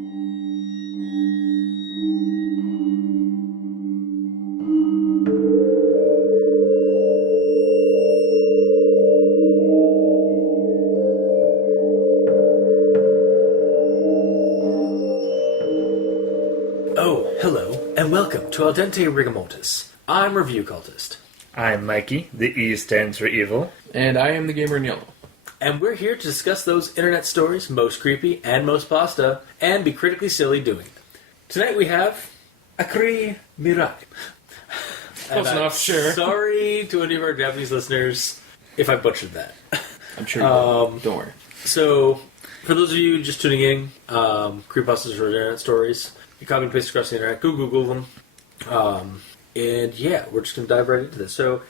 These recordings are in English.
Oh, hello, and welcome to Aldenterigamortis. I'm Review Cultist. I'm Mikey. The E stands for evil. And I am the gamer in yellow. And we're here to discuss those internet stories, most creepy and most pasta, and be critically silly doing it. Tonight we have Akarui Mirai. Close enough, sure. Sorry to any of our Japanese listeners if I butchered that. I'm sure you will. Don't worry. So, for those of you just tuning in, creepypastas or internet stories, you copy and paste across the internet, Google them. And yeah, we're just going to dive right into this. So,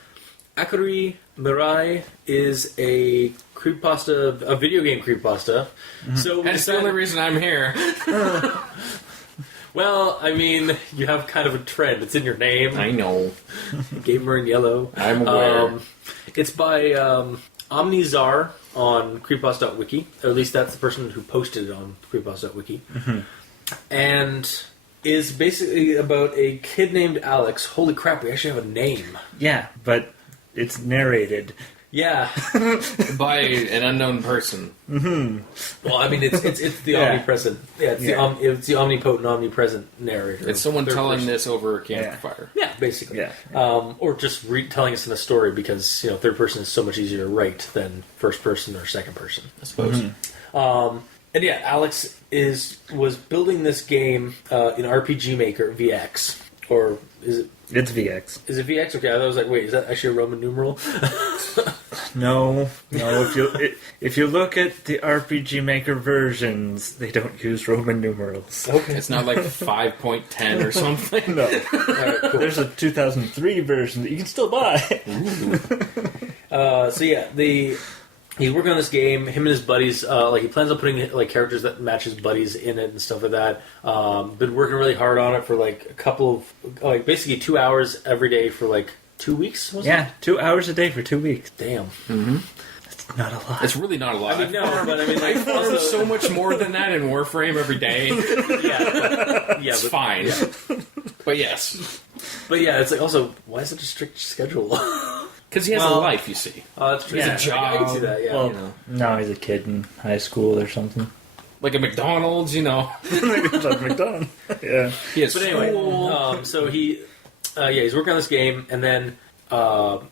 Akarui Mirai is a creepypasta, a video game creepypasta. Mm-hmm. So That's the only reason I'm here. Well, I mean, you have kind of a trend. It's in your name. I know. Gamer in yellow. I'm aware. It's by Omniczar on creepypasta.wikia. Or at least that's the person who posted it on creepypasta.wikia. Mm-hmm. And is basically about a kid named Alex. Holy crap, we actually have a name. Yeah, but it's narrated. Yeah. By an unknown person. Mm-hmm. Well, I mean, it's the omnipresent. Yeah, it's the omnipotent, omnipresent narrator. It's someone telling person. this over a campfire. Yeah, basically. Yeah. Or just telling us in a story because, third person is so much easier to write than first person or second person, I suppose. Mm-hmm. And yeah, Alex was building this game in RPG Maker VX. Or is it... It's VX. Is it VX? Okay, I was like, wait, is that actually a Roman numeral? No. If you look at the RPG Maker versions, they don't use Roman numerals. Okay. It's not like 5.10 or something. No. All right, cool. There's a 2003 version that you can still buy. So yeah, he's working on this game. Him and his buddies, he plans on putting characters that match his buddies in it and stuff like that. Been working really hard on it for a couple of basically 2 hours every day for 2 weeks. Yeah, 2 hours a day for 2 weeks. Damn. Mm-hmm. That's not a lot. It's really not a lot. I mean, no, but I mean, I farm so much more than that in Warframe every day. It's fine. Yeah. But yes. But yeah, it's also, why such a strict schedule? Because he has a life, you see. That's true. It's a I job. can see that, yeah. Well, now he's a kid in high school or something. Like a McDonald's, Like McDonald's. Yeah. He has But anyway, school. so he's working on this game, and then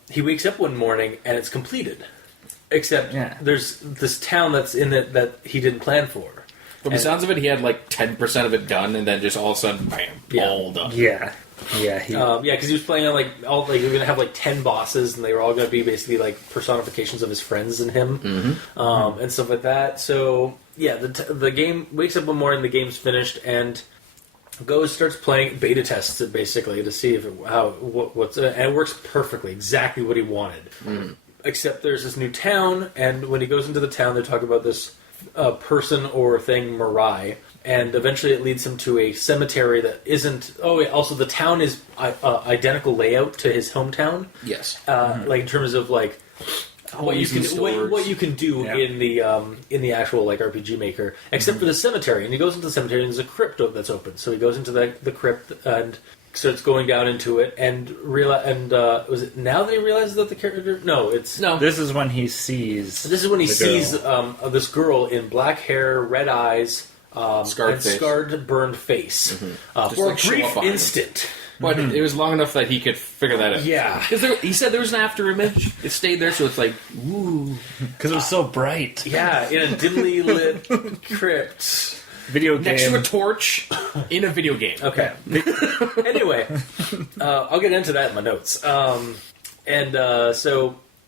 he wakes up one morning, and it's completed. Except there's this town that's in it that he didn't plan for. From the sounds of it, he had 10% of it done, and then just all of a sudden, bam, all done. Yeah. Yeah. Because he was playing on he was gonna have 10 bosses, and they were all gonna be basically personifications of his friends and him, and stuff like that. So yeah, the game wakes up one morning, the game's finished, and starts playing, beta tests it basically to see if and it works perfectly, exactly what he wanted. Except there's this new town, and when he goes into the town, they talk about this person or thing, Mirai. And eventually it leads him to a cemetery that isn't... Oh, yeah, also the town is identical layout to his hometown. Yes. In terms of what you can do in the actual RPG Maker, except for the cemetery. And he goes into the cemetery and there's a crypt that's open. So he goes into the crypt and starts going down into it and was it now that he realizes that the character... No. This is when he sees... This is when he sees this girl in black hair, red eyes... scarred, burned face. Mm-hmm. For a brief instant. But it was long enough that he could figure that out. Yeah. Because he said there was an after image. It stayed there, so it's ooh. Because it was so bright. Yeah, in a dimly lit crypt. Video game. Next to a torch in a video game. Okay. Anyway, I'll get into that in my notes. So,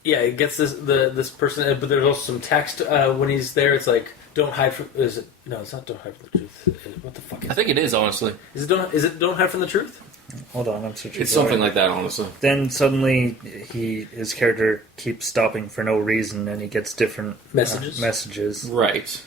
yeah, it gets this person, but there's also some text when he's there. It's don't hide from... No, it's not don't hide from the truth. What the fuck is it? I think it is, honestly. Is it don't hide from the truth? Hold on, I'm searching. It's something like that, honestly. Then suddenly his character keeps stopping for no reason, and he gets different messages. Right.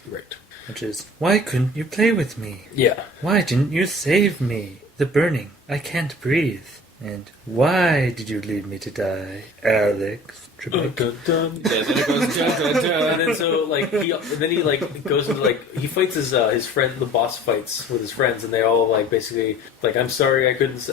Which is, why couldn't you play with me? Yeah. Why didn't you save me? The burning. I can't breathe. And why did you leave me to die, Alex? Dun, dun, dun. Yeah, then it goes dun, dun, dun. And then so like he like goes into like he fights his friend, the boss fights with his friends, and they all like basically like, I'm sorry I couldn't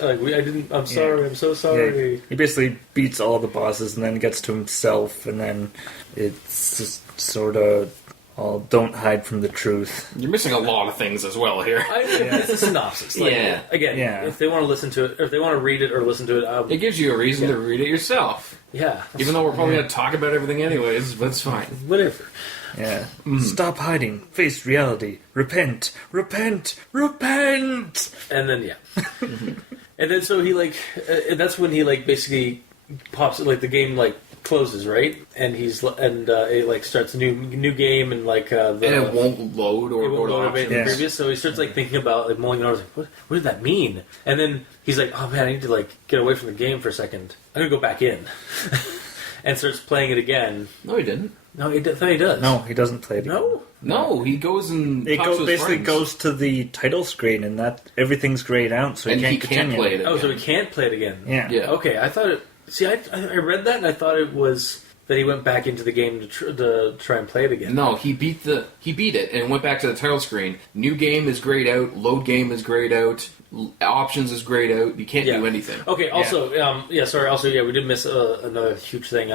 I'm sorry, I'm so sorry. Yeah, he basically beats all the bosses and then gets to himself, and then it's just sort of all don't hide from the truth. You're missing a lot of things as well here. It's a synopsis. Like, Yeah. Again, Yeah. if they want to listen to it, or if they want to read it or listen to it, It gives you a reason to read it yourself. yeah. Even though we're probably going to talk about everything anyways, but it's fine. Whatever. Yeah. Stop hiding. Face reality. Repent. Repent. Repent. And then and then so he like that's when he like basically pops like the game like closes, right? And it like starts a new game, and like And it won't load or it won't go load to up in options. the Yeah. previous. So he starts like thinking about like mulling it over. Like, what did that mean? And then he's like, oh man, I need to like get away from the game for a second. I'm gonna go back in, and starts playing it again. No, he didn't. No, I thought he does. No, he doesn't play it. No. No, he goes and It talks to his basically friends. goes to the title screen, and that everything's grayed out, so And he he can't can't continue. play it. Oh, so he again. can't play it again. Yeah. Yeah. Okay, I thought it. See, I read that and I thought it was that he went back into the game to try and play it again. No, he beat it and went back to the title screen. New game is grayed out. Load game is grayed out. Options is grayed out. You can't do anything. Okay. Also, sorry. Also, we did miss another huge thing.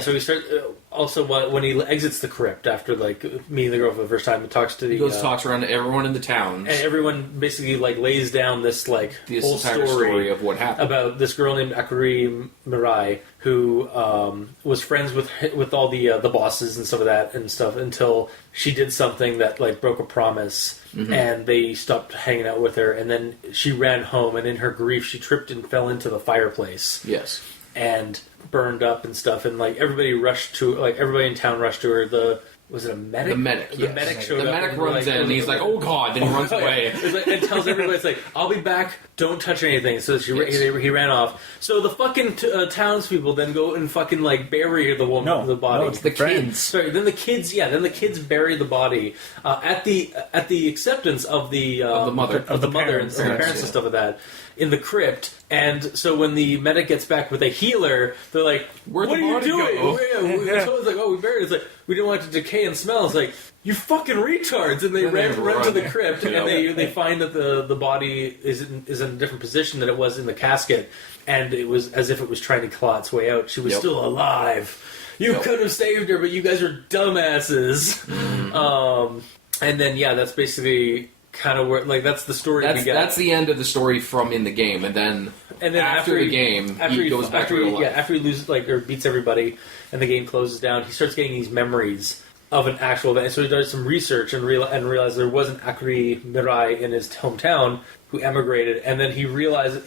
So we start. Also, when he exits the crypt after like meeting the girl for the first time, and talks to the He goes talks around to everyone in the town. and everyone basically like lays down this like This whole entire story of what happened. about this girl named Akarui Mirai who was friends with all the bosses and stuff of that and stuff until she did something that like broke a promise, and they stopped hanging out with her, and then she ran home, and in her grief she tripped and fell into the fireplace Yes. and burned up and stuff, and like everybody in town rushed to her. Was it a medic? The medic, The yes. medic showed The up. medic and runs like, in and he's like, oh god, then he runs away. It's like, and tells everybody, it's like, I'll be back, don't touch anything. So Yes. he ran off. So the fucking townspeople then go and fucking like bury the woman, the body. No, it's The friends. kids. Sorry, then the kids bury the body at the acceptance of the mother. of the mother parents. and the parents and stuff of that in the crypt. And so when the medic gets back with a healer, they're like, Where'd "What the are you body doing?" go? So it's like, "Oh, we buried it." It's like, "We didn't want it to decay and smell." It's like, "You fucking retards!" And they And they run to the run. crypt, Yeah. and they find that the body is in a different position than it was in the casket, and it was as if it was trying to claw its way out. She was Yep. still alive. You Yep. could have saved her, but you guys are dumbasses. And then that's basically kind of where that's the story we get. That's the end of the story from in the game, and then after the game, he goes back to real life. Yeah, after he loses or beats everybody, and the game closes down, he starts getting these memories of an actual event. So he does some research and realized there was an Akarui Mirai in his hometown who emigrated, and then he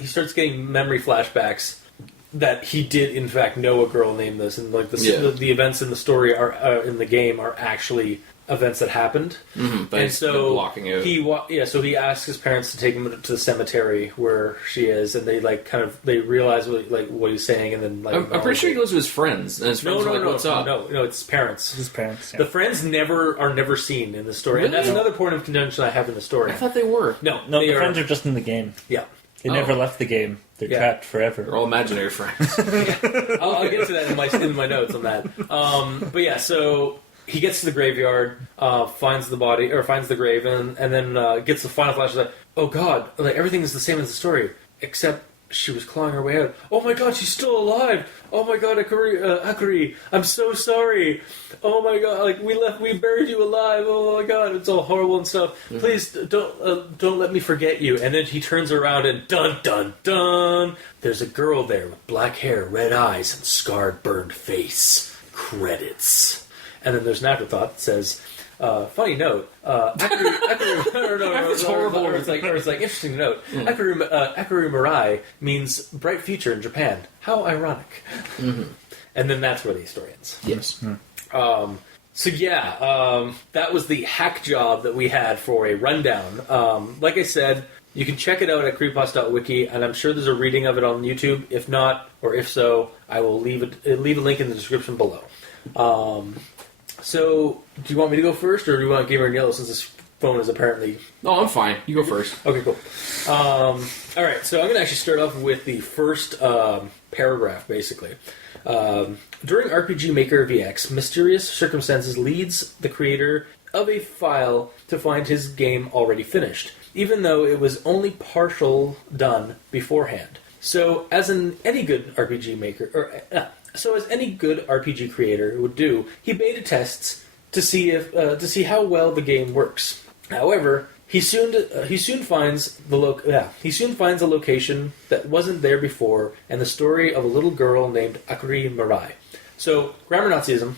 starts getting memory flashbacks that he did in fact know a girl named this, and like the events in the story are in the game are actually events that happened. But And he's been so blocking out. so he asks his parents to take him to the cemetery where she is, and they they realize what he's saying, and then I'm pretty sure he goes to his friends, and his friends are like, "What's up?" No, it's his parents. His parents. Yeah. The friends are never seen in the story, and that's Really? another point of contention I have in the story. I thought they were. No, No, they the friends are just in the game. Yeah, They never left the game. They're trapped forever. They're all imaginary friends. I'll get to that in my notes on that. But so he gets to the graveyard, finds the body or finds the grave, and then gets the final flash. Like, oh god, like everything is the same as the story, except she was clawing her way out. Oh my god, she's still alive. Oh my god, Akarui, I'm so sorry. Oh my god, like we buried you alive. Oh my god, it's all horrible and stuff. Please don't let me forget you. And then he turns around and dun dun dun. There's a girl there with black hair, red eyes, and scarred, burned face. Credits. And then there's an afterthought that says, funny note, That's horrible. Or it's like interesting note. Akarui Mirai means bright future in Japan. How ironic. And then that's where the story ends. Yes. That was the hack job that we had for a rundown. Like I said, you can check it out at creepypasta.wikia, and I'm sure there's a reading of it on YouTube. If not, or if so, I will leave a link in the description below. So, do you want me to go first, or do you want Gamer and Yellow since phone is apparently... No, I'm fine. You go first. Okay, cool. All right, so I'm going to actually start off with the first paragraph, basically. During RPG Maker VX, mysterious circumstances leads the creator of a file to find his game already finished, even though it was only partial done beforehand. So, as any good RPG maker, as any good RPG creator would do, he beta tests to see how well the game works. However, he soon finds a location that wasn't there before, and the story of a little girl named Akarui Mirai. So, grammar Nazism,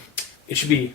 it should be,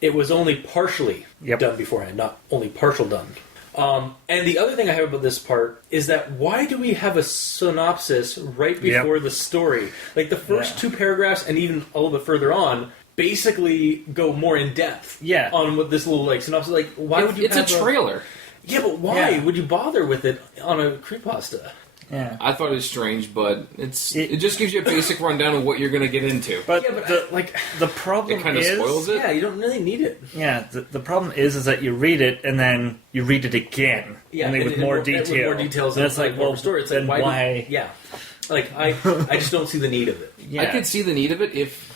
it was only partially done beforehand, not only partial done. And the other thing I have about this part is that why do we have a synopsis right before the story? Like, the first two paragraphs, and even a little bit further on, basically go more in depth on what this little like synopsis. Like, why would you? It's a trailer. Yeah, but why would you bother with it on a creepypasta? Yeah, I thought it was strange, but it just gives you a basic rundown of what you're going to get into. But, the problem it kind of spoils it. Yeah, you don't really need it. Yeah, the problem is that you read it and then you read it again, only with more detail. With more details, and it's like, well, story. It's then like, why? Yeah, like I just don't see the need of it. Yeah. I could see the need of it if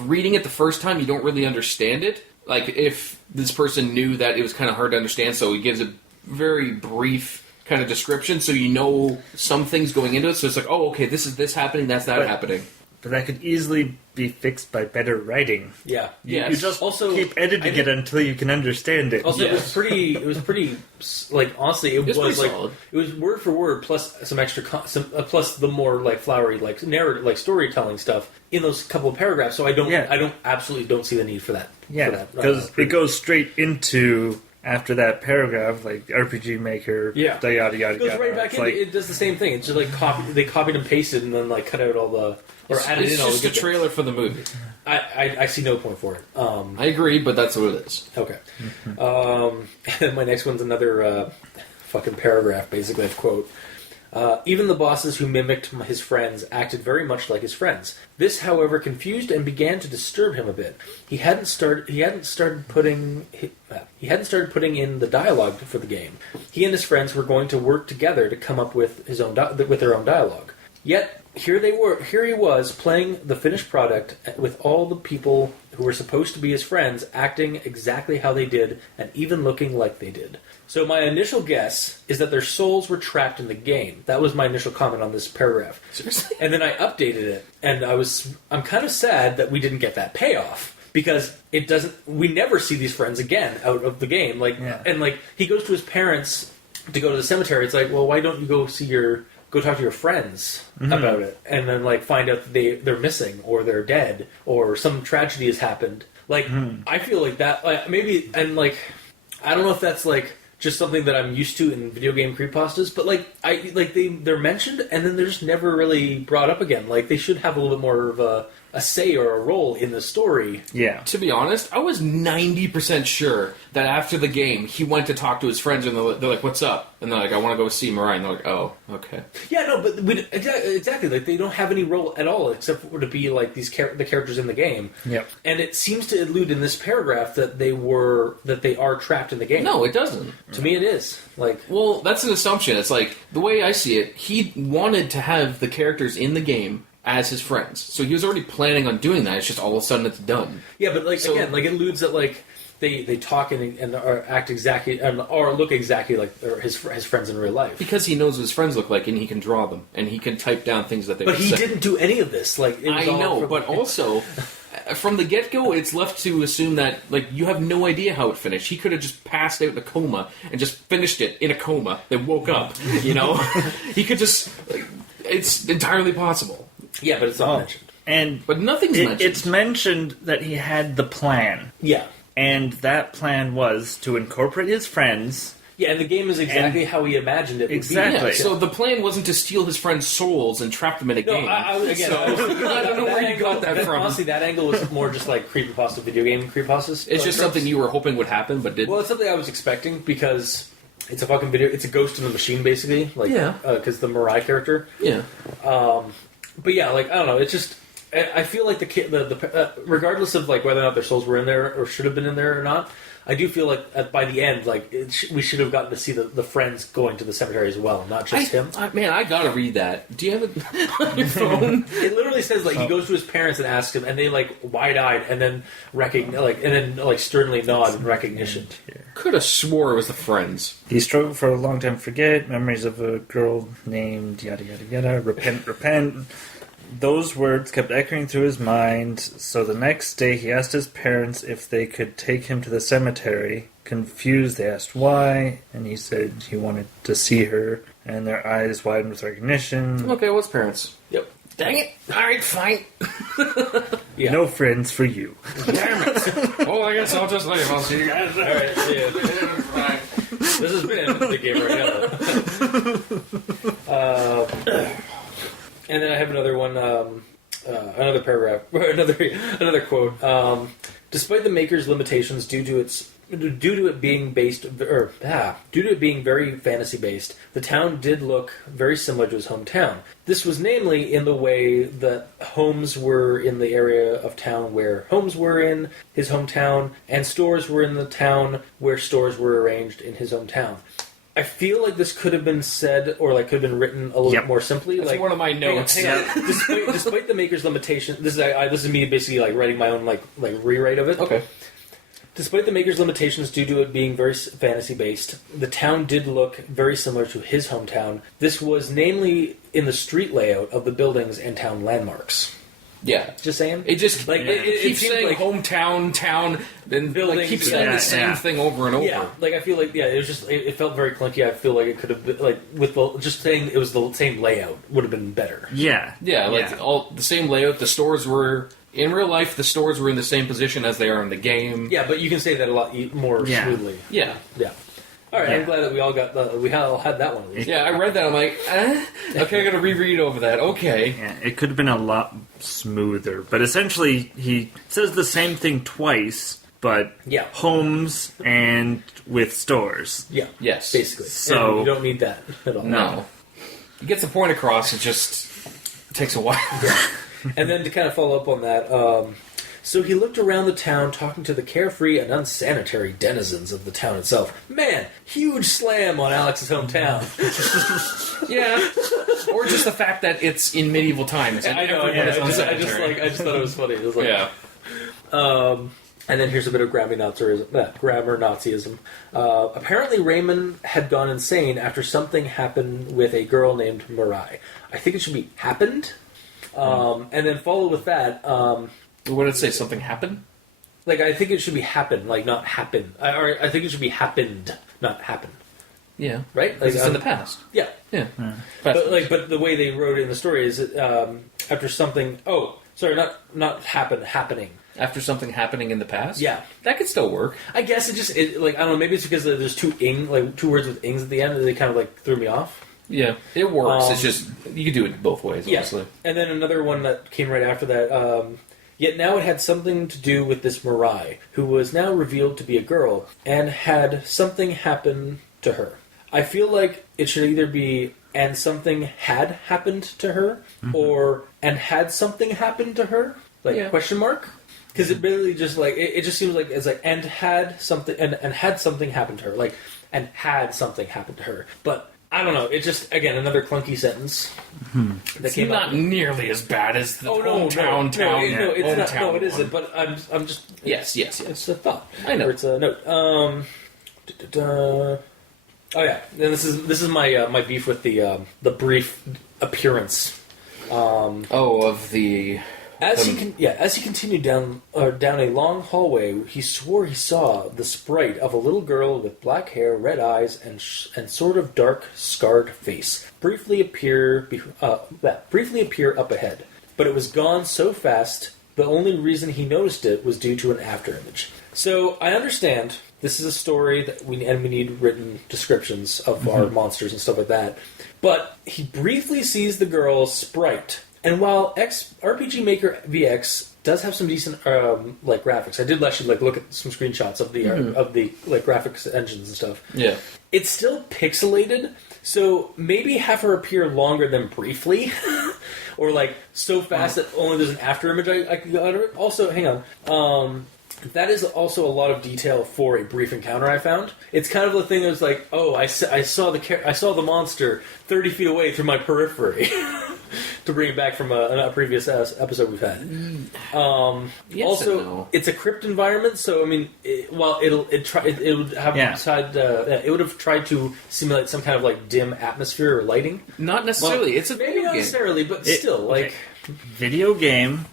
reading it the first time you don't really understand it. Like if this person knew that it was kind of hard to understand, so he gives a very brief kind of description, so you know some things going into it. So it's like, oh, okay, this is this happening, that's that happening. But that could easily be fixed by better writing. Yeah. You just also keep editing it until you can understand it. Also, it was pretty. Like honestly, it was like solid. It was word for word plus some extra, plus the more like flowery like narrative, like storytelling stuff in those couple of paragraphs. So I absolutely don't see the need for that. Yeah, because it goes straight into. After that paragraph, like RPG Maker, yada yada yada. It goes right back in. Like, it does the same thing. It's just like they copied and pasted, and then like cut out all the added in all the. It's just a trailer for the movie. I see no point for it. I agree, but that's what it is. Okay. And my next one's another fucking paragraph, basically. I quote. Even the bosses who mimicked his friends acted very much like his friends. This, however, confused and began to disturb him a bit. He hadn't started putting in the dialogue for the game. He and his friends were going to work together to come up with their own dialogue. Yet here he was playing the finished product with all the people who were supposed to be his friends acting exactly how they did and even looking like they did. So my initial guess is that their souls were trapped in the game. That was my initial comment on this paragraph. Seriously? And then I updated it, and I'm kind of sad that we didn't get that payoff because it doesn't. We never see these friends again out of the game. And like he goes to his parents to go to the cemetery. It's like, well, why don't you go talk to your friends about it, and then like find out that they're missing or they're dead or some tragedy has happened. Like I feel like that, like maybe, and like I don't know if that's like just something that I'm used to in video game creepypastas, but like they're mentioned and then they're just never really brought up again. Like they should have a little bit more of a say or a role in the story. Yeah. To be honest, I was 90% sure that after the game, he went to talk to his friends, and they're like, "What's up?" And they're like, "I want to go see Mirai." And they're like, "Oh, okay." Yeah, no, but exactly. Like they don't have any role at all except for to be like the characters in the game. Yep. And it seems to allude in this paragraph that they are trapped in the game. No, it doesn't. To me, it is. Like, well, that's an assumption. It's like the way I see it. He wanted to have the characters in the game as his friends, so he was already planning on doing that. It's just all of a sudden it's done. Yeah, but like again, like it alludes that like they talk and act exactly or look exactly like his friends in real life because he knows what his friends look like and he can draw them and he can type down things that they. But he didn't do any of this. Like I know, but also from the get-go, it's left to assume that like you have no idea how it finished. He could have just passed out in a coma and just finished it in a coma, then woke up. You know, he could just. It's entirely possible. Yeah, but it's not mentioned. But nothing's mentioned. It's mentioned that he had the plan. Yeah. And that plan was to incorporate his friends. Yeah, and the game is exactly how he imagined it would exactly. be. Yeah, so the plan wasn't to steal his friends' souls and trap them in a game. I don't know where you got that from. Honestly, that angle was more just like creepypasta, video game creepypastas. It's just something you were hoping would happen, but didn't. Well, it's something I was expecting because it's a fucking video. It's a ghost in the machine, basically. Like, because the Mirai character. Yeah. But yeah, like I don't know. It's just I feel like the regardless of like whether or not their souls were in there or should have been in there or not, I do feel like by the end, like we should have gotten to see the friends going to the cemetery as well, not just him. Man, I gotta read that. Do you have it on your phone? It literally says like he goes to his parents and asks him, and they like wide-eyed and then sternly nod in recognition. Could have swore it was the friends. He struggled for a long time to forget memories of a girl named yada yada yada, repent, repent. Those words kept echoing through his mind, so the next day he asked his parents if they could take him to the cemetery. Confused, they asked why, and he said he wanted to see her, and their eyes widened with recognition. Okay, what's parents? Yep. Dang it! Alright, fine. Yeah. No friends for you. Damn it! Well, I guess I'll just leave. I'll see you guys. Alright, see ya. This has been the Gamer. And then I have another one, another paragraph, another quote. Despite the maker's limitations due to it being very fantasy based, the town did look very similar to his hometown. This was namely in the way that homes were in the area of town where homes were in his hometown, and stores were in the town where stores were arranged in his hometown. I feel like this could have been said, or like could have been written a little bit more simply. That's like one of my notes. Hang on. Despite the maker's limitation, this is me basically like writing my own like rewrite of it. Okay. Despite the maker's limitations due to it being very fantasy-based, the town did look very similar to his hometown. This was namely in the street layout of the buildings and town landmarks. Yeah. Just saying? It just it keeps saying like hometown, town, then buildings, keeps saying the same thing over and over. Yeah, like I feel like it was just it felt very clunky. I feel like it could have been like with just saying it was the same layout would have been better. Yeah, all the same layout. The stores were in real life. The stores were in the same position as they are in the game. Yeah, but you can say that a lot more smoothly. Yeah. All right, I'm glad that we all had that one. At least. Yeah, I read that. I'm like, okay, I got to reread over that. Okay. Yeah, it could have been a lot smoother, but essentially he says the same thing twice, but homes and with stores. Yeah. Yes. Basically. So and you don't need that at all. No. He gets the point across. It just takes a while. Yeah. And then to kind of follow up on that, so he looked around the town talking to the carefree and unsanitary denizens of the town itself. Man, huge slam on Alex's hometown. Yeah. Or just the fact that it's in medieval times. And I know. everyone is I unsanitary. just thought it was funny. It was like, Yeah. And then here's a bit of grammar Nazism. Apparently Raymond had gone insane after something happened with a girl named Mirai. I think it should be happened. And then follow with that. What did it say? Something happened? Like, I think it should be happen, like, not happen. I think it should be happened, not happen. Yeah. Right? Like, It's in the past. Yeah. Yeah. But the way they wrote it in the story is after something... Oh, sorry, not happening. After something happening in the past? Yeah. That could still work. I guess I don't know, maybe it's because there's two words with ings at the end, and they kind of, like, threw me off. Yeah, it works. It's just, you can do it both ways, honestly. Yeah. And then another one that came right after that... Yet now it had something to do with this Mirai, who was now revealed to be a girl, and had something happen to her. I feel like it should either be, and something had happened to her, or, and had something happened to her? Like, question mark? Because it really just, like, it just seems like it's like, and had something, and had something happened to her. Like, and had something happened to her. But... I don't know. It just, again, another clunky sentence. It's not nearly as bad as the it's not. No, it isn't. But I'm just. Yes. It's a thought. I know. Or it's a note. Oh yeah. And this is my my beef with the brief appearance. Of the. As he continued down a long hallway, he swore he saw the sprite of a little girl with black hair, red eyes, and sort of dark, scarred face briefly appear up ahead. But it was gone so fast. The only reason he noticed it was due to an afterimage. So I understand this is a story that we need written descriptions of our monsters and stuff like that. But he briefly sees the girl's sprite. And while RPG Maker VX does have some decent graphics, I did actually look at some screenshots of the graphics engines and stuff. Yeah, it's still pixelated, so maybe have her appear longer than briefly, or so fast that only there's an after image I could go under it. Also, hang on, that is also a lot of detail for a brief encounter. I found it's kind of the thing that was like, oh, I saw the monster 30 feet away through my periphery. To bring it back from a previous episode we've had. Yes also, and no. it's a crypt environment, so I mean, it would have tried to simulate some kind of like dim atmosphere or lighting. Not necessarily. Well, it's a maybe video not game. necessarily, but still, like Video game,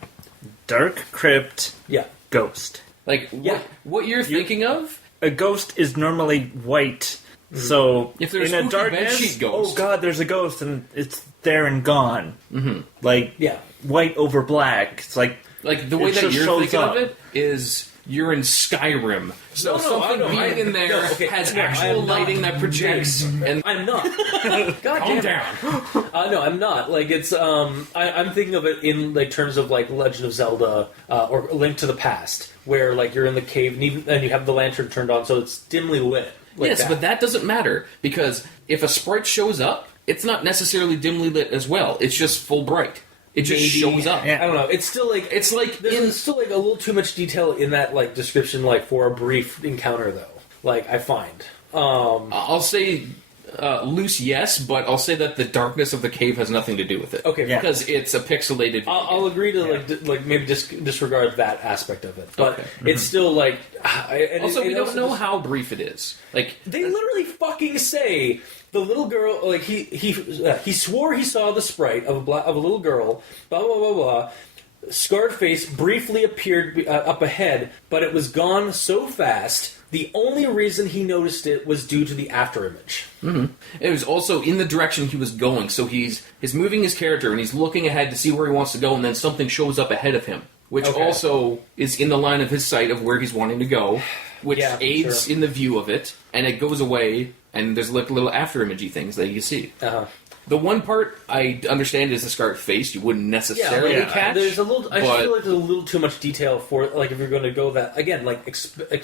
dark crypt, yeah. ghost. Like Yeah. what you're thinking of? A ghost is normally white, so If there's in a spooky darkness, bedsheet ghost. oh god, there's a ghost, and it's there and gone. Mm-hmm. Like Yeah. white over black. It's like Like the way it that just you're shows thinking up. of it is you're in Skyrim. So No, I something know, being in there no, okay, has no, I actual am not. lighting that projects. And I'm not. God calm damn down. it. No, I'm not. Like it's I'm thinking of it in like terms of like Legend of Zelda or Link to the Past, where like you're in the cave and you have the lantern turned on, so it's dimly lit. Like yes, that. but that doesn't matter because if a sprite shows up, it's not necessarily dimly lit as well. It's just full bright. It just Maybe. shows up. Yeah. I don't know. It's still like there's still like a little too much detail in that like description, like for a brief encounter though. Like I find. I'll say loose yes, but I'll say that the darkness of the cave has nothing to do with it. Okay, Yeah. Because it's a pixelated. I'll agree to like maybe disregard that aspect of it, but Okay. it's still like. also, we don't also know just- how brief it is. Like They literally fucking say the little girl, like he swore he saw the sprite of a little girl, blah blah blah blah. Scarred face briefly appeared up ahead, but it was gone so fast. The only reason he noticed it was due to the afterimage. it was also in the direction he was going, so he's moving his character and he's looking ahead to see where he wants to go, and then something shows up ahead of him, which Okay. also is in the line of his sight of where he's wanting to go, which Yeah, aids sure. in the view of it, and it goes away, and there's like little afterimagey things that you see. Uh-huh. The one part I understand is the scarred face. You wouldn't necessarily yeah. catch. There's a little. I but- feel like there's a little too much detail for like if you're going to go that again. Like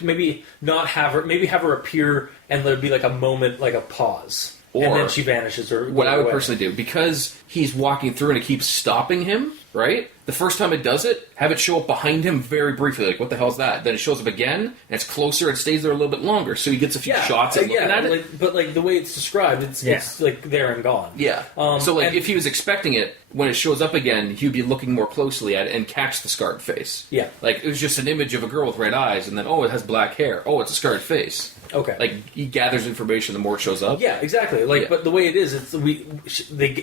maybe not have her. Maybe have her appear and there'd be like a moment, like a pause, and Or then she vanishes. Or what goes I would away. personally do, because he's walking through and it keeps stopping him, right? The first time it does it, have it show up behind him very briefly, like, what the hell's that? Then it shows up again, and it's closer, and stays there a little bit longer, so he gets a few shots at looking at it. like, but like the way it's described, it's like there and gone. Yeah. So, like, if he was expecting it, when it shows up again, he'd be looking more closely at it and catch the scarred face. Yeah. Like, it was just an image of a girl with red eyes, and then, oh, it has black hair. Oh, it's a scarred face. Okay. Like, he gathers information the more it shows up. Yeah, exactly. Like, Yeah. but the way it is, it's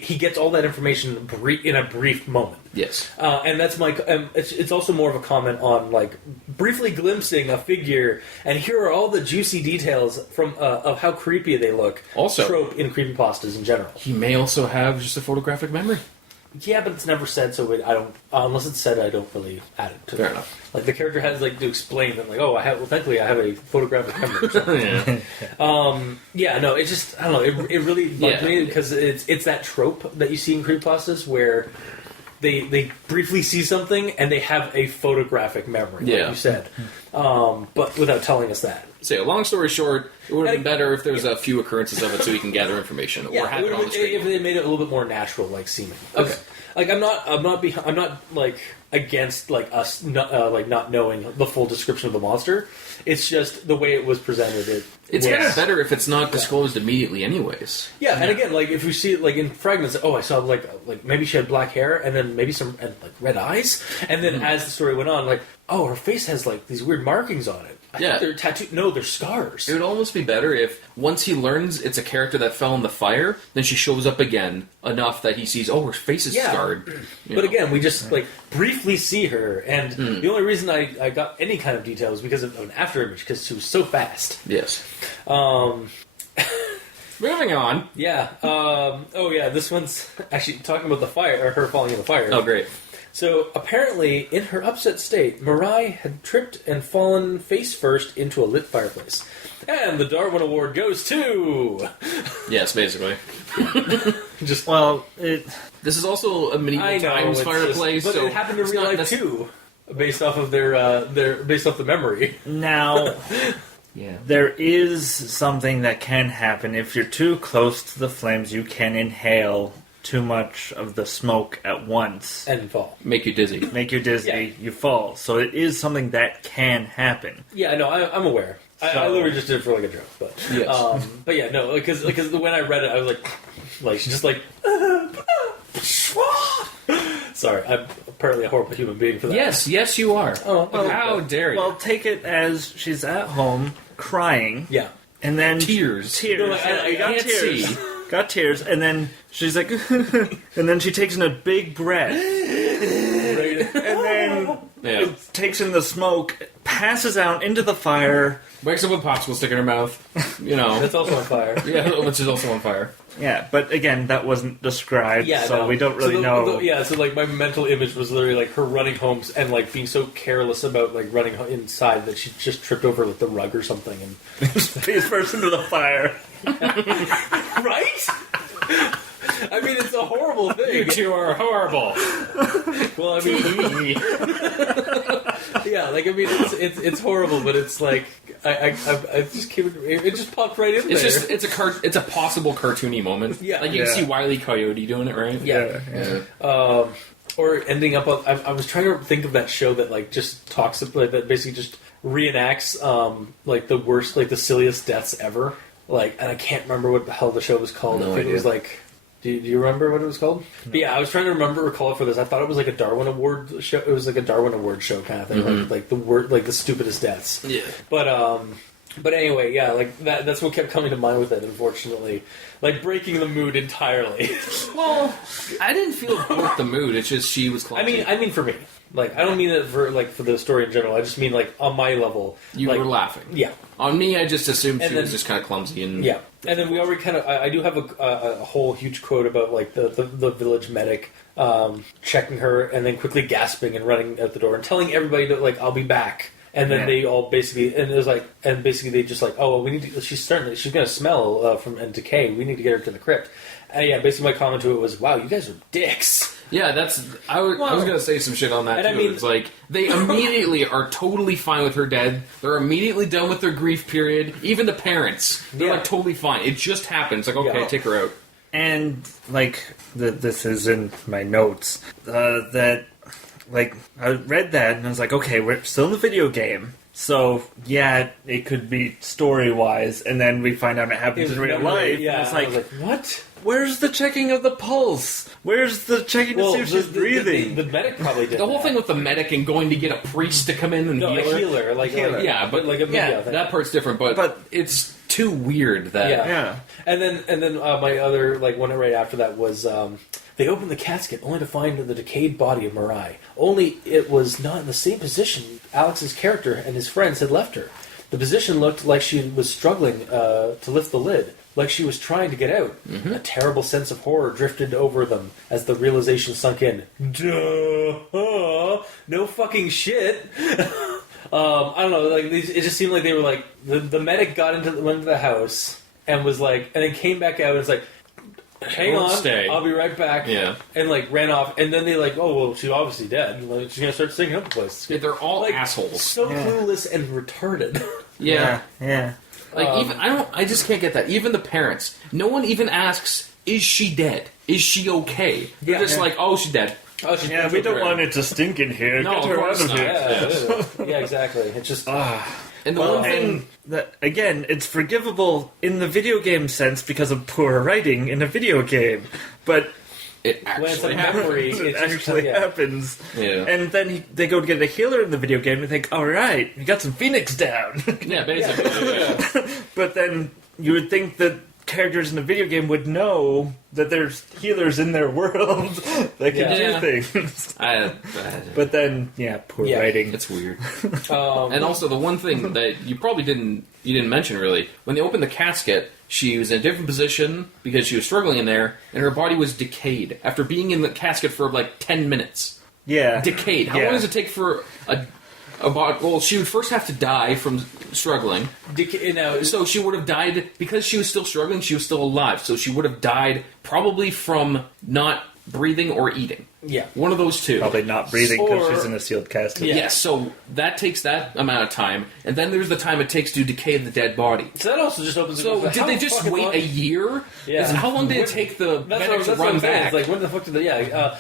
he gets all that information in a brief moment. Yes. And that's my. It's also more of a comment on like briefly glimpsing a figure, and here are all the juicy details from of how creepy they look. Also- trope in creepypastas in general. He may also have just a photographic memory. Yeah, but it's never said, so I don't. Unless it's said, I don't really add it to Fair it. enough. Like the character has like to explain that, like, oh, thankfully I have a photographic memory. or something. Yeah. Yeah, no, it just I don't know. It really bugged Yeah. me because it's that trope that you see in creepypastas where they briefly see something and they have a photographic memory, like Yeah. you said, but without telling us that. So, long story short, it would have been better if there's a few occurrences of it so you can gather information, or have it it on would've the been- screen. if they made it a little bit more natural, like seeming. Okay. Like I'm not like against like us not knowing the full description of the monster. It's just the way it was presented. It's was- kind of better if it's not disclosed immediately, anyways. Yeah, and again, like if we see it like in fragments, oh, I saw like maybe she had black hair and then maybe some and, like red eyes, and then as the story went on, like oh, her face has like these weird markings on it. I Yeah. think they're tattooed. No, they're scars. It would almost be better if once he learns it's a character that fell in the fire, then she shows up again enough that he sees, oh, her face is Yeah. scarred. You But know. again, we just like briefly see her, and the only reason I got any kind of detail was because of an after image because she was so fast. Yes. Um, Moving on. yeah. Oh yeah. This one's actually talking about the fire or her falling in the fire. Oh, great. So, apparently, in her upset state, Mirai had tripped and fallen face first into a lit fireplace. And the Darwin Award goes to... Yes, basically. Just Well, This is also a medieval I know, times it's fireplace, just, but so it happened in it's real not life necess- too, based off of based off the memory. now Yeah. there is something that can happen if you're too close to the flames. You can inhale too much of the smoke at once, and fall. Make you dizzy. make you dizzy, Yeah. you fall. So it is something that can happen. Yeah, no, I'm aware. I So- literally just did it for like a joke, but Yes. but yeah, no, because when I read it, I was like she's just like. Sorry, I'm apparently a horrible human being for that. Yes, you are. Oh, well, How dare you? Well, take it as she's at home crying, Yeah. and then Tears. No, I got can't tears. see. Got tears, and then she's like, and then she takes in a big breath, Right. and then Yeah. takes in the smoke, passes out into the fire. Wakes up with a popsicle stick in her mouth. You know. That's also on fire. Yeah, which is also on fire. Yeah, but again, that wasn't described, Yeah, so no. we don't really So know. so like my mental image was literally like her running home and like being so careless about like running inside that she just tripped over like the rug or something. And Face first into the fire. right? I mean, it's a horrible You thing. two are horrible. Well, I mean, yeah, like I mean, it's horrible, but it's like I just came, it just popped right in It's there. just it's a possible cartoony moment. Yeah. Like you can Yeah. see Wile E. Coyote doing it, right? Yeah. Or ending up. I was trying to think of that show that like just talks like that basically just reenacts like the worst, like the silliest deaths ever. Like, and I can't remember what the hell the show was called. No I think it idea. was like. Do you remember what it was called? But yeah, I was trying to recall it for this. I thought it was like a Darwin Award show. It was like a Darwin Award show kind of thing, like the word, like the stupidest deaths. Yeah. But anyway, yeah, like that's what kept coming to mind with it. Unfortunately, like breaking the mood entirely. Well, I didn't feel it broke the mood. It's just she was clumsy. I mean for me, like I don't mean it for the story in general. I just mean like on my level. you like, were laughing. Yeah, On me, I just assumed And she then- was just kind of clumsy and yeah. And then we already kind of. I do have a whole huge quote about like the village medic checking her and then quickly gasping and running out the door and telling everybody that like I'll be back. And then Yeah. they all basically, and it was like, and basically they just like, oh, well, we need to. She's gonna smell from and decay. We need to get her to the crypt. And yeah, basically my comment to it was, wow, you guys are dicks. Yeah, I was going to say some shit on that And too. I mean- It's like they immediately are totally fine with her dead. They're immediately done with their grief period. Even the parents, they're Yeah. like totally fine. It just happens. Like okay, Yeah. take her out. And like this is in my notes that like I read that and I was like, okay, we're still in the video game, so yeah, it could be story wise, and then we find out it happens in real life. Yeah, and it's I like, was like, what? where's the checking of the pulse? Where's the checking to see if she's breathing? The medic probably did The whole that. thing with the medic and going to get a priest to come in and No, heal a her. healer, like Yeah, but like a yeah, video thing. That part's different, but it's too weird that Yeah. Yeah. And then my other like one right after that was they opened the casket only to find the decayed body of Mirai. Only it was not in the same position Alex's character and his friends had left her. The position looked like she was struggling to lift the lid, like she was trying to get out. A terrible sense of horror drifted over them as the realization sunk in. Duh! No fucking shit. I don't know. Like it just seemed like they were like the medic went into the house and was like, and then came back out and was like, "Hang Won't on, stay." I'll be right back." Yeah. and like ran off. And then they like, "Oh well, she's obviously dead. Like, she's gonna start singing up the place." Yeah, they're all Like, assholes. So Yeah. clueless and retarded. Yeah. Yeah. Like even I just can't get that. Even the parents, no one even asks, "Is she dead? Is she okay?" They're Yeah. just like, "Oh, she's dead." Oh, she's Yeah, we don't want it to stink in here. No, Get of her course out of not. here. Yeah, exactly. It's just And the Well, one thing, and that, again, it's forgivable in the video game sense because of poor writing in a video game, but it when it's a actually happens. memory, it it's just actually happens. Yeah. And then they go to get a healer in the video game and think, all right, we got some Phoenix down. Yeah, basically. Yeah. But then you would think that characters in the video game would know that there's healers in their world that can Yeah. do things. But then, yeah, poor Yeah. writing. It's weird. And also the one thing that you probably didn't mention really, when they opened the casket, she was in a different position because she was struggling in there, and her body was decayed after being in the casket for like 10 minutes. Yeah. Decayed. How Yeah. long does it take for a body? Well, she would first have to die from struggling. So she would have died because she was still struggling. She was still alive, so she would have died probably from not breathing or eating. Yeah. One of those two. Probably not breathing because Or- she's in a sealed casket. Yeah. Yes, so that takes that amount of time, and then there's the time it takes to decay the dead body. So that also just opens. So the did they just wait a year? Yeah. How long did it take the medics to run back? Like, when the fuck did they? Yeah.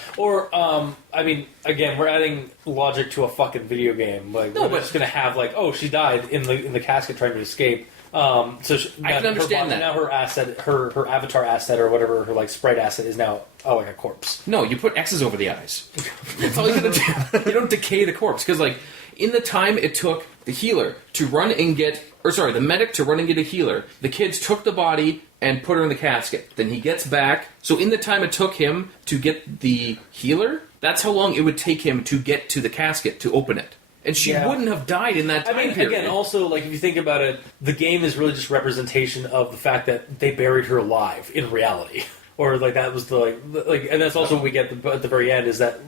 I mean, again, we're adding logic to a fucking video game. Like, we're just gonna have like, oh, she died in the casket trying to escape. I can understand that. Now her asset, her avatar asset or whatever, her like sprite asset is now like a corpse. No, you put X's over the eyes. That's all you gotta do. You don't decay the corpse, because like, in the time it took the healer to run and get, the medic to run and get a healer, the kids took the body and put her in the casket. Then he gets back. So in the time it took him to get the healer, that's how long it would take him to get to the casket to open it. And she wouldn't have died in that time period. Again, also, like, if you think about it, the game is really just representation of the fact that they buried her alive in reality. Or, like, that was the, like, and that's also what we get at the very end, is that